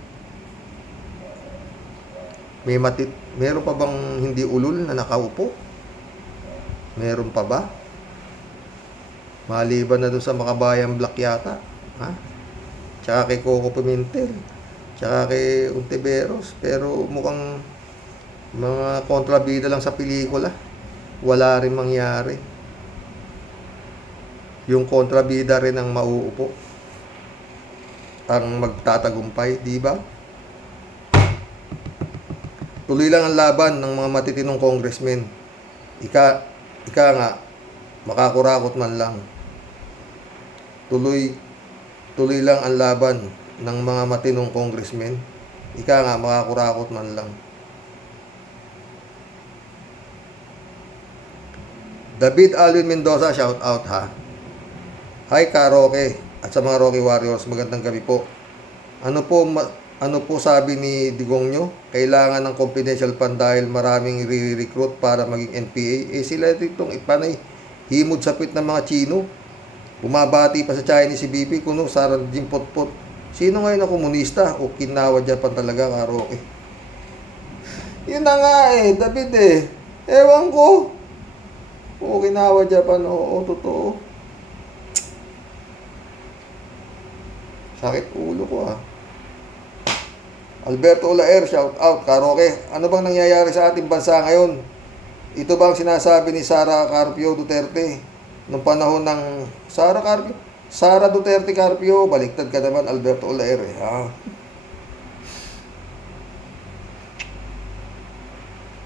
Meron pa bang hindi ulol na nakaupo? Meron pa ba? Maliban na doon sa Makabayan Black yata, ha? Tsaka kay Coco Pimentel, tsaka kay Untiveros, pero mukhang mga kontrabida lang sa pelikula. Wala rin mangyari. Yung kontrabida rin ang mauupo, ang magtatagumpay, di ba? Tuloy lang ang laban ng mga matitinong congressmen. Ika nga, makakurakot man lang. Tuloy lang ang laban ng mga matinong congressmen. Ika nga, makakurakot man lang. David Alvin Mendoza, shout out, ha. Hi, Ka-Rocky at sa mga Rocky Warriors, magandang gabi po. Ano po sabi ni Digong nyo? Kailangan ng confidential fund dahil maraming re-recruit para maging NPA. Sila ditong ipanay himod sa pit ng mga Chino. Bumabati pa sa Chinese si BP kuno sarang jimpot-pot. Sino ngayon na komunista? O Okinawa Japan talaga, Ka-Rocky? Yun na nga, David, ewan ko. Okinawa Japan, oo, totoo. Sakit ulo ko, ha. Alberto Olaer, shout out, Ka-Rocky. Ano bang nangyayari sa ating bansa ngayon? Ito bang sinasabi ni Sara Carpio Duterte nung panahon ng Sara Duterte Carpio? Baliktad ka naman, Alberto Olaer, ha?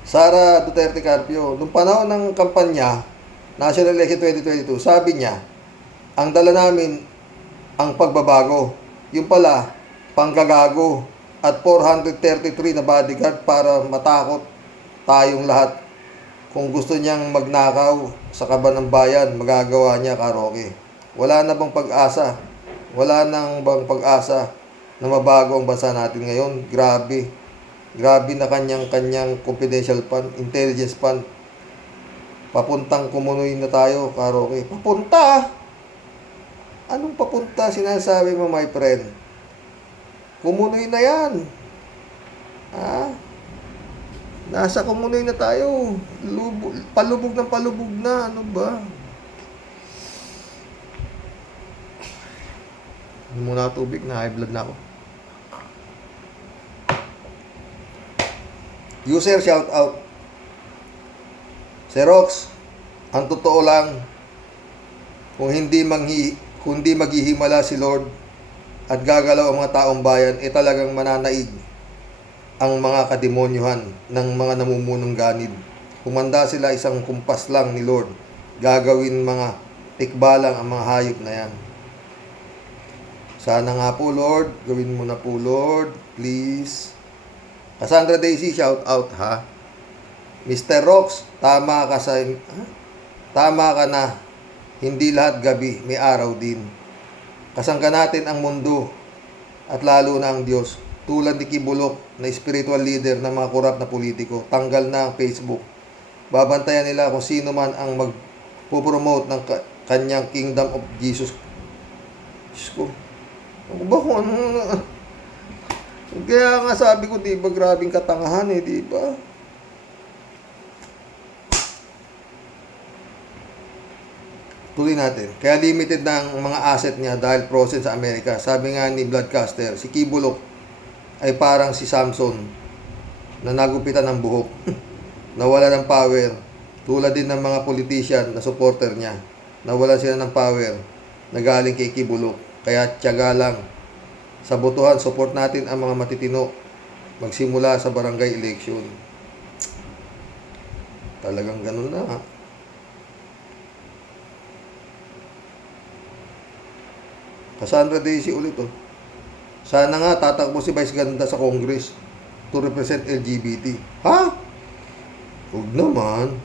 Sara Duterte Carpio, nung panahon ng kampanya National Election 2022, sabi niya, ang dala namin ang pagbabago. Yung pala, panggagago. At 433 na bodyguard para matakot tayong lahat. Kung gusto niyang magnakaw sa kaban ng bayan, magagawa niya, Ka-Rocky. Wala na bang pag-asa? Wala nang bang pag-asa na mabago ang bansa natin ngayon? Grabe. Grabe na kanyang confidential fund, intelligence fund. Papuntang kumunoy na tayo, Ka-Rocky. Papunta? Anong papunta sinasabi mo, my friend? Kumunoy na yan. Ha? Nasa kumunoy na tayo. Palubog ng palubog na. Ano ba? Hindi muna tubig, na high blood na ako. User shout out. Xerox, ang totoo lang, kung hindi maghihimala si Lord at gagalaw ang mga taong bayan, talagang mananaig ang mga kademonyuhan ng mga namumunong ganid. Kumanda sila isang kumpas lang ni Lord, gagawin mga tikbalang ang mga hayop na yan. Sana nga po, Lord, gawin mo na po, Lord, please. Cassandra Daisy, shout out, ha? Mr. Rox, tama ka na. Hindi lahat gabi, may araw din. Kasangga natin ang mundo at lalo na ang Diyos. Tulad ni Kibulok na spiritual leader ng mga korap na politiko. Tanggal na ang Facebook. Babantayan nila kung sino man ang magpupromote ng kanyang Kingdom of Jesus. Diyos ko. Ano ba kung ano? Kaya nga sabi ko, di ba, grabing katangahan eh, di ba? Tuloy natin. Kaya limited na ang mga asset niya dahil frozen sa Amerika. Sabi nga ni Bloodcaster, si Kibulok ay parang si Samson na nagupitan ng buhok. Nawala ng power. Tulad din ng mga politician na supporter niya. Nawala sila ng power na galing kay Kibulok. Kaya tiyaga lang. Sa botohan, support natin ang mga matitino. Magsimula sa barangay election. Talagang ganun na, ha? Cassandra Daisy ulit, oh. Sana nga tatakbo si Vice Ganda sa Congress to represent LGBT. Ha? Huwag naman.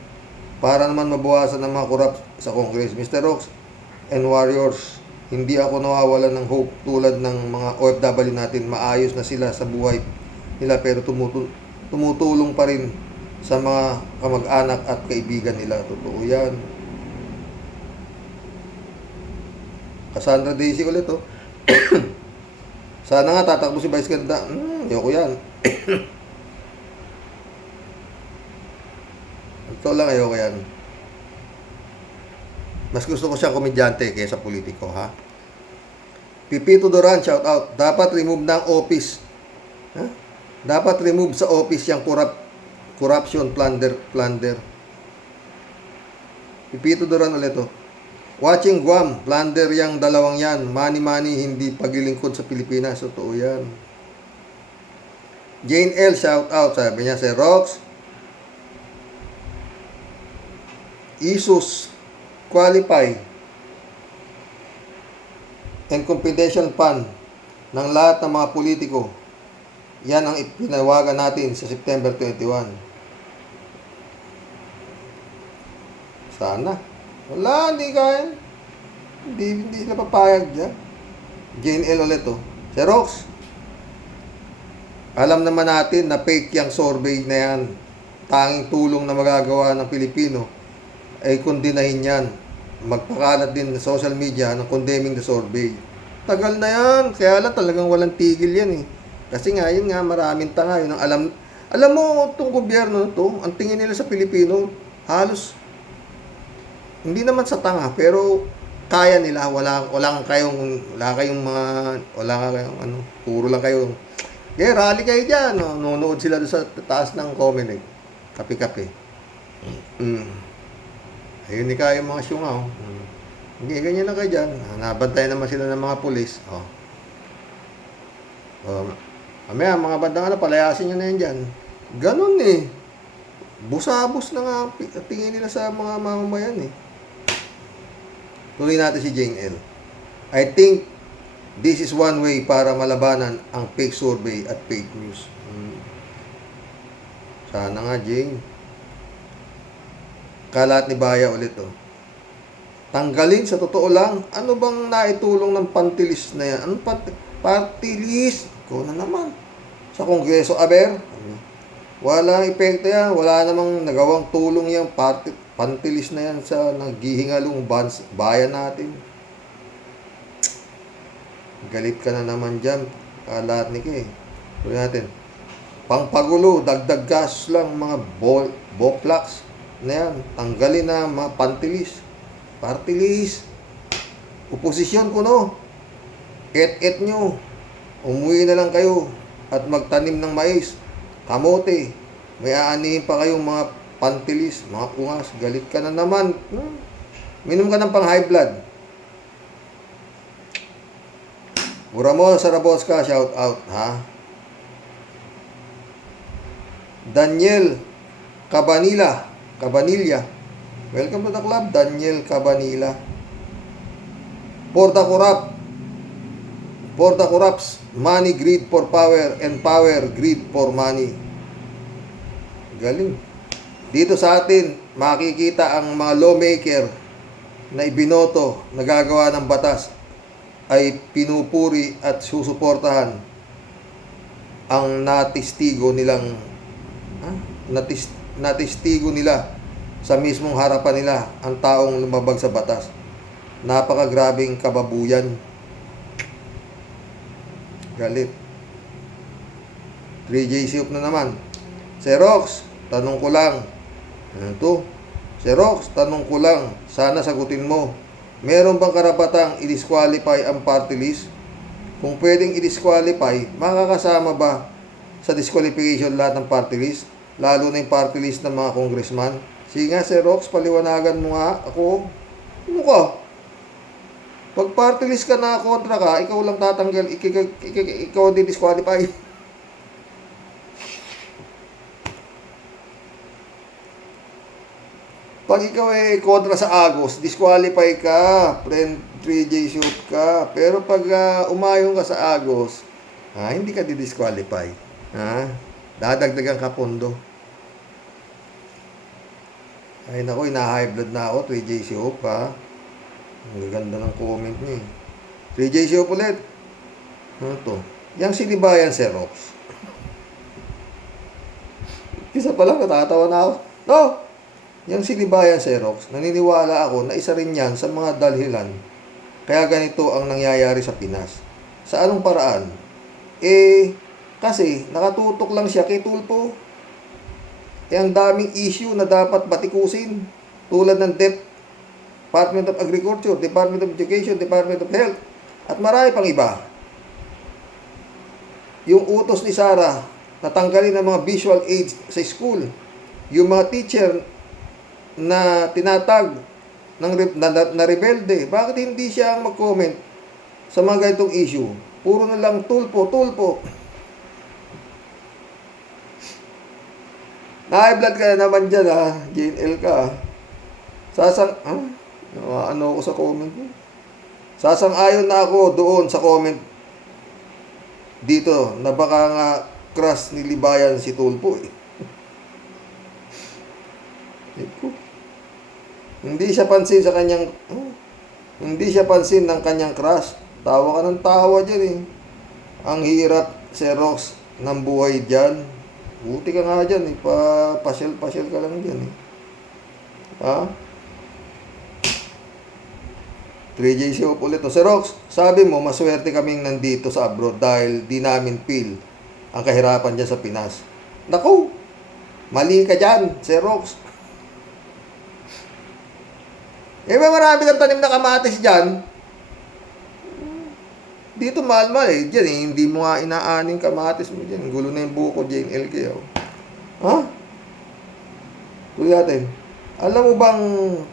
Para naman mabawasan ng mga korap sa Congress. Mr. Rox and Warriors, hindi ako nawawalan ng hope tulad ng mga OFW natin. Maayos na sila sa buhay nila pero tumutulong pa rin sa mga kamag-anak at kaibigan nila. Totoo yan. Cassandra Daisy ulit, oh. Sana nga tatakbo si Vice Ganda. Ayoko yan. Ito lang, ayoko yan. Mas gusto ko siyang komedyante kaysa politiko, ha? Pipito Duran, shout out. Dapat remove ng office. Ha? Dapat remove sa office yung corruption, plunder. Pipito Duran ulit, oh. Watching Guam, plunder yung dalawang yan. Money, hindi paglilingkod sa Pilipinas. Totoo yan. Jane L, shout out. Sabi niya, si Rox, Isus, qualify and confidential fund ng lahat ng mga politiko. Yan ang ipinawagan natin sa September 21. Sana. Wala, hindi kaya. Hindi sila papayag dyan. Jane L ulit, oh. Si Rox, alam naman natin na fake yung survey na yan. Tanging tulong na magagawa ng Pilipino ay kundinahin yan. Magpakalat din sa social media ng condemning the survey. Tagal na yan. Kaya lang talagang walang tigil yan, eh. Kasi nga, yun nga, maraming tanga. Yun ang alam mo, itong gobyerno na to, ang tingin nila sa Pilipino, halos hindi naman sa tanga, pero kaya nila. Wala kayong puro lang kayo. Kaya rally kayo dyan, no? Nunood sila doon sa taas ng Comelec. Kape-kape. Ayun ni kaya mga syunga, oh. Hindi, ganyan lang kayo dyan. Nabantayan naman sila ng mga pulis. Oh. Mamaya, mga bandang palayasin nyo na yan dyan. Ganun, eh. Busabos na nga tingin nila sa mga mamamayan, eh. Tuloy natin si Jane L. I think this is one way para malabanan ang fake survey at fake news. Sana nga, Jane. Kalat ni Baya ulit, oh. Tanggalin sa totoo lang, ano bang naitulong ng party list na yan? Anong party list? Ko na naman. Sa Kongreso, aber? Walang epekto yan. Wala namang nagawang tulong yan. Party list na yan sa naghihingalong bayan natin. Galit ka na naman dyan. Kalatnik eh. Tuloy natin. Pangpagulo, dagdag gas lang mga boplax na yan. Tanggalin na mga pantilis. Partilis. Oposisyon ko no. Et nyo. Umuwi na lang kayo at magtanim ng mais, kamote. May aanihin pa kayong mga pantilis, mga pungas. Galit ka na naman. Minom ka ng pang high blood. Ramon Saraboska, shout out, ha? Daniel Cabanilla, welcome to the club, Daniel Cabanilla. Porta corrupts, money greed for power and power greed for money. Galing. Dito sa atin, makikita ang mga lawmaker na ibinoto, nagagawa ng batas, ay pinupuri at susuportahan ang natistigo nila sa mismong harapan nila ang taong lumabag sa batas. Napakagrabing kababuyan. Galit. 3J Siup na naman. Xerox, tanong ko lang. Ano to? Xerox, tanong ko lang. Sana sagutin mo. Meron bang karapatang i-disqualify ang party list? Kung pwedeng i-disqualify, makakasama ba sa disqualification lahat ng party list? Lalo na yung party list ng mga congressman? Sige nga, Xerox, paliwanagan mo nga ako. Ano ka? Pag party list ka na kontra ka, ikaw lang tatanggal, ikaw din disqualify. Pag ikaw ay kontra sa Agos, disqualify ka, friend 3J shoot ka. Pero pag umayon ka sa Agos, hindi ka di-disqualify. Dadagdagan ka pondo. Ay nako, ina-high blood na ako, 3J shoot ha. Ang ganda ng comment niya eh. 3J shoot ulit. Ano to? Yang sinibayan Xerox. Isa pa lang, natatawa na ako. No! Yung sinibayan Xerox, naniniwala ako na isa rin yan sa mga dalhilan. Kaya ganito ang nangyayari sa Pinas. Sa anong paraan? Kasi nakatutok lang siya kay Tulfo. Ang daming issue na dapat batikusin. Tulad ng Department of Agriculture, Department of Education, Department of Health, at marami pang iba. Yung utos ni Sara, natanggalin ang mga visual aids sa school. Yung mga teacher na tinatag na rebelde. Bakit hindi siya ang mag-comment sa mga ganitong issue? Puro na lang Tulfo. Na-high blood ka na naman dyan ha, Jane L ka. Ano ako sa comment mo? Sasang-ayon na ako doon sa comment dito na baka nga crush ni Libayan si Tulfo eh. Hindi siya pansin ng kanyang crush. Tawa ka ng tawa dyan eh. Ang hirap, Xerox, ng buhay dyan. Buti ka nga dyan eh. Pasyal ka lang dyan eh. 3J show ulit. Xerox, sabi mo, maswerte kaming nandito sa abroad dahil di namin feel ang kahirapan dyan sa Pinas. Naku, mali ka dyan, Xerox. Marami ng tanim na kamatis dyan. Dito mahal-mahal eh. Diyan eh, hindi mo nga inaaning kamatis mo dyan. Gulo na yung buko, Jane LK. Tuloy natin. Alam mo bang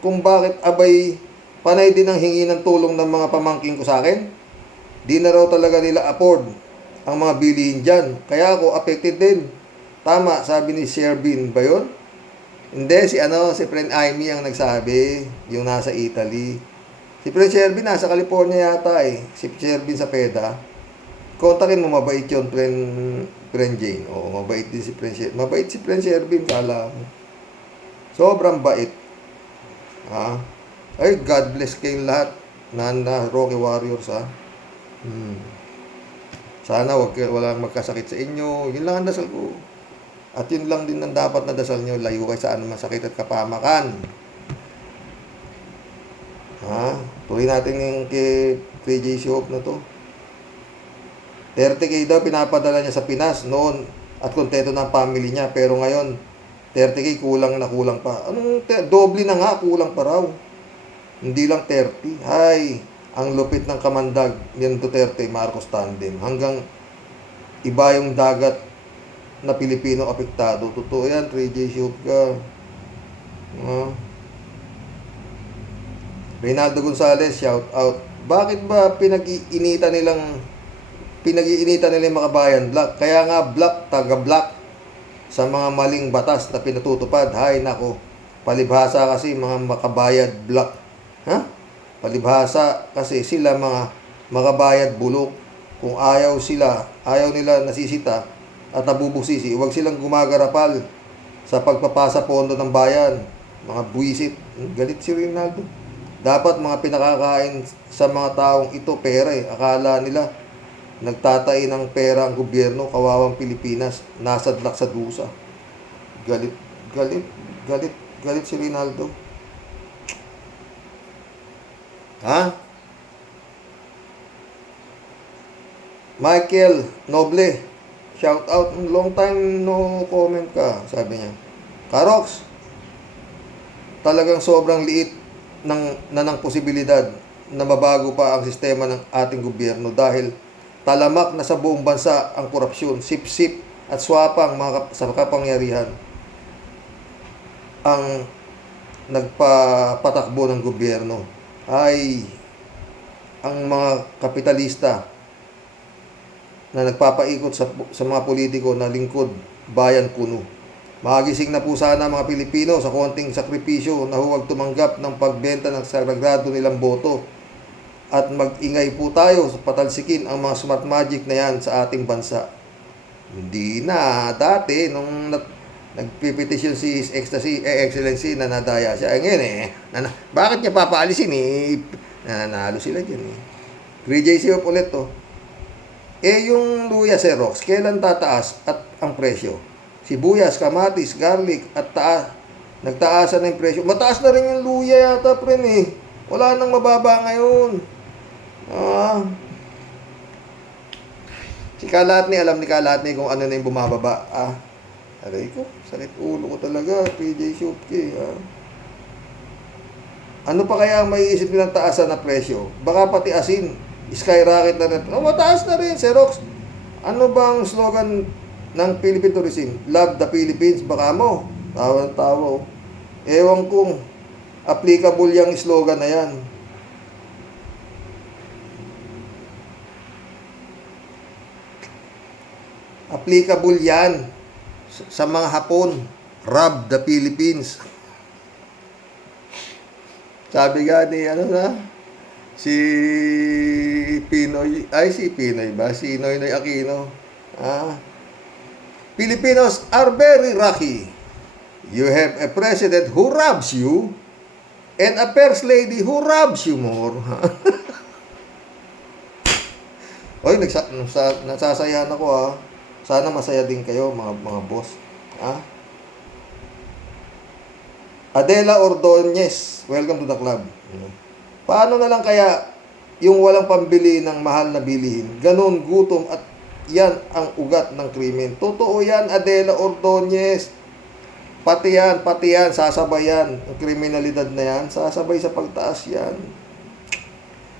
kung bakit abay panay din ang hingi ng tulong ng mga pamangking ko sa akin? Di na raw talaga nila afford ang mga bilihin dyan. Kaya ako affected din. Tama, sabi ni Sherbin ba yun? Hindi, si Friend Amy ang nagsabi, yung nasa Italy. Si Friend Sherbin nasa California yata eh. Si Sherbin sa PEDA. Kontakin mo, mabait yun, Friend Jane. Oo, mabait din si Friend Sherbin. Mabait si Friend Sherbin, kala mo. Sobrang bait. Ay, God bless kayong lahat. Na Rocky Warriors, Sana walang magkasakit sa inyo. Yun lang ang dasal ko. At yun lang din ang dapat na dasal nyo. Layo kayo sa anumang sakit at kapamakan. Tuloy natin yung kay PJ Shop na to. 30K daw pinapadala niya sa Pinas noon at kontento ng family niya. Pero ngayon, 30K kulang na kulang pa. Doble na nga, kulang pa raw. Hindi lang 30. Hay, ang lupit ng kamandag ni Duterte Marcos tandem. Hanggang iba yung dagat na Pilipino apektado. Totoo yan, 3J shoot ka. Reynaldo Gonzalez, shout out. Bakit ba pinag-iinitan nila yung makabayan black? Kaya nga black, taga-black sa mga maling batas na pinatutupad. Hay nako, palibhasa kasi mga makabayad black. Ha? Palibhasa kasi sila mga makabayad bulok. Kung ayaw nila nasisita at nabubusisi, huwag silang gumagarapal sa pagpapasa pondo ng bayan. Mga buwisit. Galit si Reynaldo. Dapat mga pinakakain sa mga taong ito pera eh. Akala nila nagtatay ng pera ang gobyerno, kawawang Pilipinas, nasadlak sa dusa. Galit si Reynaldo. Ha? Michael Noble, shout out. Long time no comment ka, sabi niya. Karox, talagang sobrang liit ng posibilidad na mabago pa ang sistema ng ating gobyerno dahil talamak na sa buong bansa ang korupsyon, sip-sip at swapang sa kapangyarihan ang nagpapatakbo ng gobyerno ay ang mga kapitalista na nagpapaikot sa mga politiko na lingkod bayan kuno. Magising na po sana mga Pilipino sa konting sakripisyo na huwag tumanggap ng pagbenta ng sagrado nilang boto. At mag-ingay po tayo sa patalsikin ang mga smart magic na yan sa ating bansa. Hindi na. Dati, nung nagpipetisyon si His Excellency na nadaya siya. Ngayon bakit niya papaalisin nananalo sila dyan JC ulit to. Yung luya Xerox, kailan tataas at ang presyo? Sibuyas, kamatis, garlic, at nagtaasan na yung presyo. Mataas na rin yung luya yata, pre. Wala nang mababa ngayon. Si Kalatni, alam ni Kalatni kung ano na yung bumababa. Aray ko, sakit ulo ko talaga, PJ Shopke. Ano pa kaya ang maiisip nilang taasan na presyo? Baka pati asin, skyrocket na rin. Mataas na rin, Xerox. Ano bang slogan ng Philippine Tourism? Love the Philippines, baka mo. Tawa ng tawa. Ewan kong applicable yung slogan na yan. Applicable yan sa mga Hapon. Rob the Philippines. Sabi nga ni si Pinoy ba? Si Noynoy Aquino. Filipinos are very lucky. You have a president who robs you and a first lady who robs you more. Oy, nasasayahan ako Sana masaya din kayo mga boss. Adela Ordonez, welcome to the club. Paano na lang kaya yung walang pambili ng mahal na bilihin? Ganun, gutom at yan ang ugat ng krimen. Totoo yan, Adela Ordonez. Pati yan, sasabay yan. Ang kriminalidad na yan, sasabay sa pagtaas yan.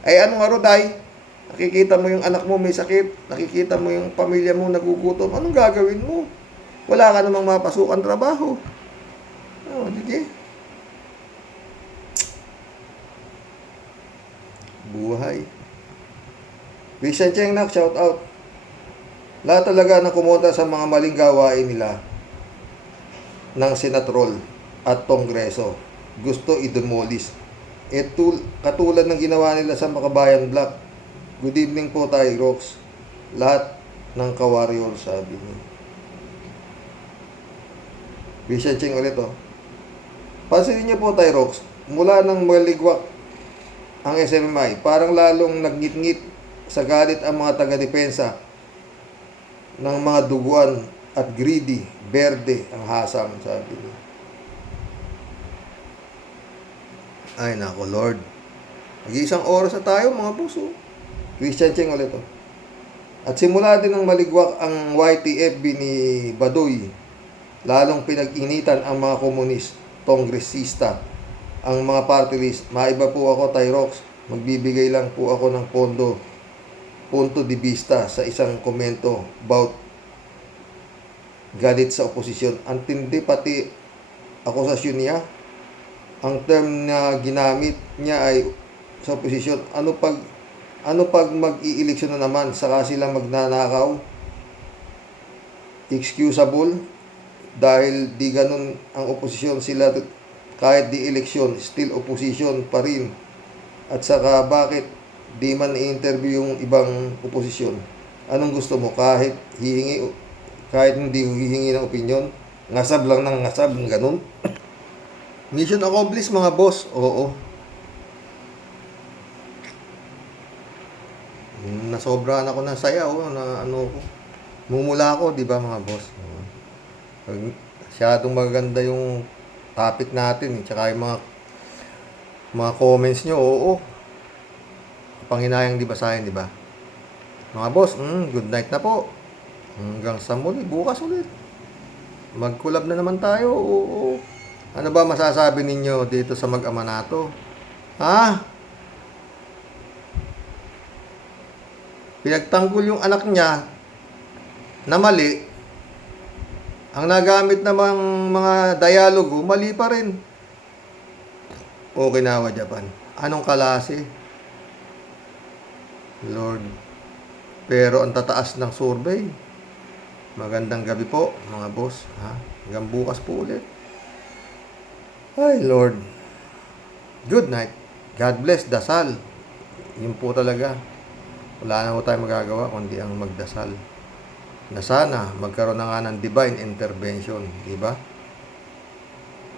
Ay anong Roday? Nakikita mo yung anak mo may sakit. Nakikita mo yung pamilya mo nagugutom. Anong gagawin mo? Wala ka namang mapasukan trabaho. Sige. Buhay. Christian Chengnak, shout out. Lahat talaga ng kumontra sa mga maling gawain nila ng Senatrol at Kongreso gusto i-demolish. Katulad ng ginawa nila sa Makabayan Black. Good evening po tayo, Rox. Lahat ng kawarrior, sabi niya. Christian Cheng ulit Pansinin niyo po tayo, Rox. Mula nang maligwak ang SMMI, parang lalong nagngit-ngit sa galit ang mga taga-depensa ng mga duguan at greedy, berde ang hasang, sabi niya. Ay nako, Lord. Mag-iisang oras na tayo, mga puso. Christian Cheng ulit At simula din ng maligwak ang YTFB ni Badoy, lalong pinag-initan ang mga komunist, kongresista, ang mga party list. Maiba po ako, Tyrox. Magbibigay lang po ako ng punto de vista sa isang komento about galit sa oposisyon. Ang tindi pati akusasyon niya. Ang term na ginamit niya ay sa oposisyon. Ano pag mag-i-eleksyon na naman saka sila magnanakaw? Excusable dahil di ganun ang oposisyon, sila kahit di eleksyon still opposition pa rin. At saka bakit di man i-interview yung ibang oposisyon? Anong gusto mo? Kahit hindi hihingi ng opinion, ngasab lang ng ngasab, ganun. Mission accomplished mga boss. Oo. Nasobrahan ako ng saya, na ano ko. Mumula ako, di ba mga boss? Masyadong maganda yung topic natin, tsaka yung mga comments nyo, oo. Panginayang di basahin, di ba? Mga boss, good night na po. Hanggang sa muli, bukas ulit. Mag-collab na naman tayo, oo. Ano ba masasabi ninyo dito sa mag-ama nato? Ha? Pinagtanggol yung anak niya na mali. Ang nagamit namang mga dialogo, mali pa rin. Okinawa, Japan. Anong klase? Lord. Pero ang tataas ng survey. Magandang gabi po, mga boss. Ha? Hanggang bukas po ulit. Ay, Lord. Good night. God bless. Dasal. Yun po talaga. Wala na po tayong magagawa kundi ang magdasal. Na sana magkaroon na nga ng divine intervention. Diba?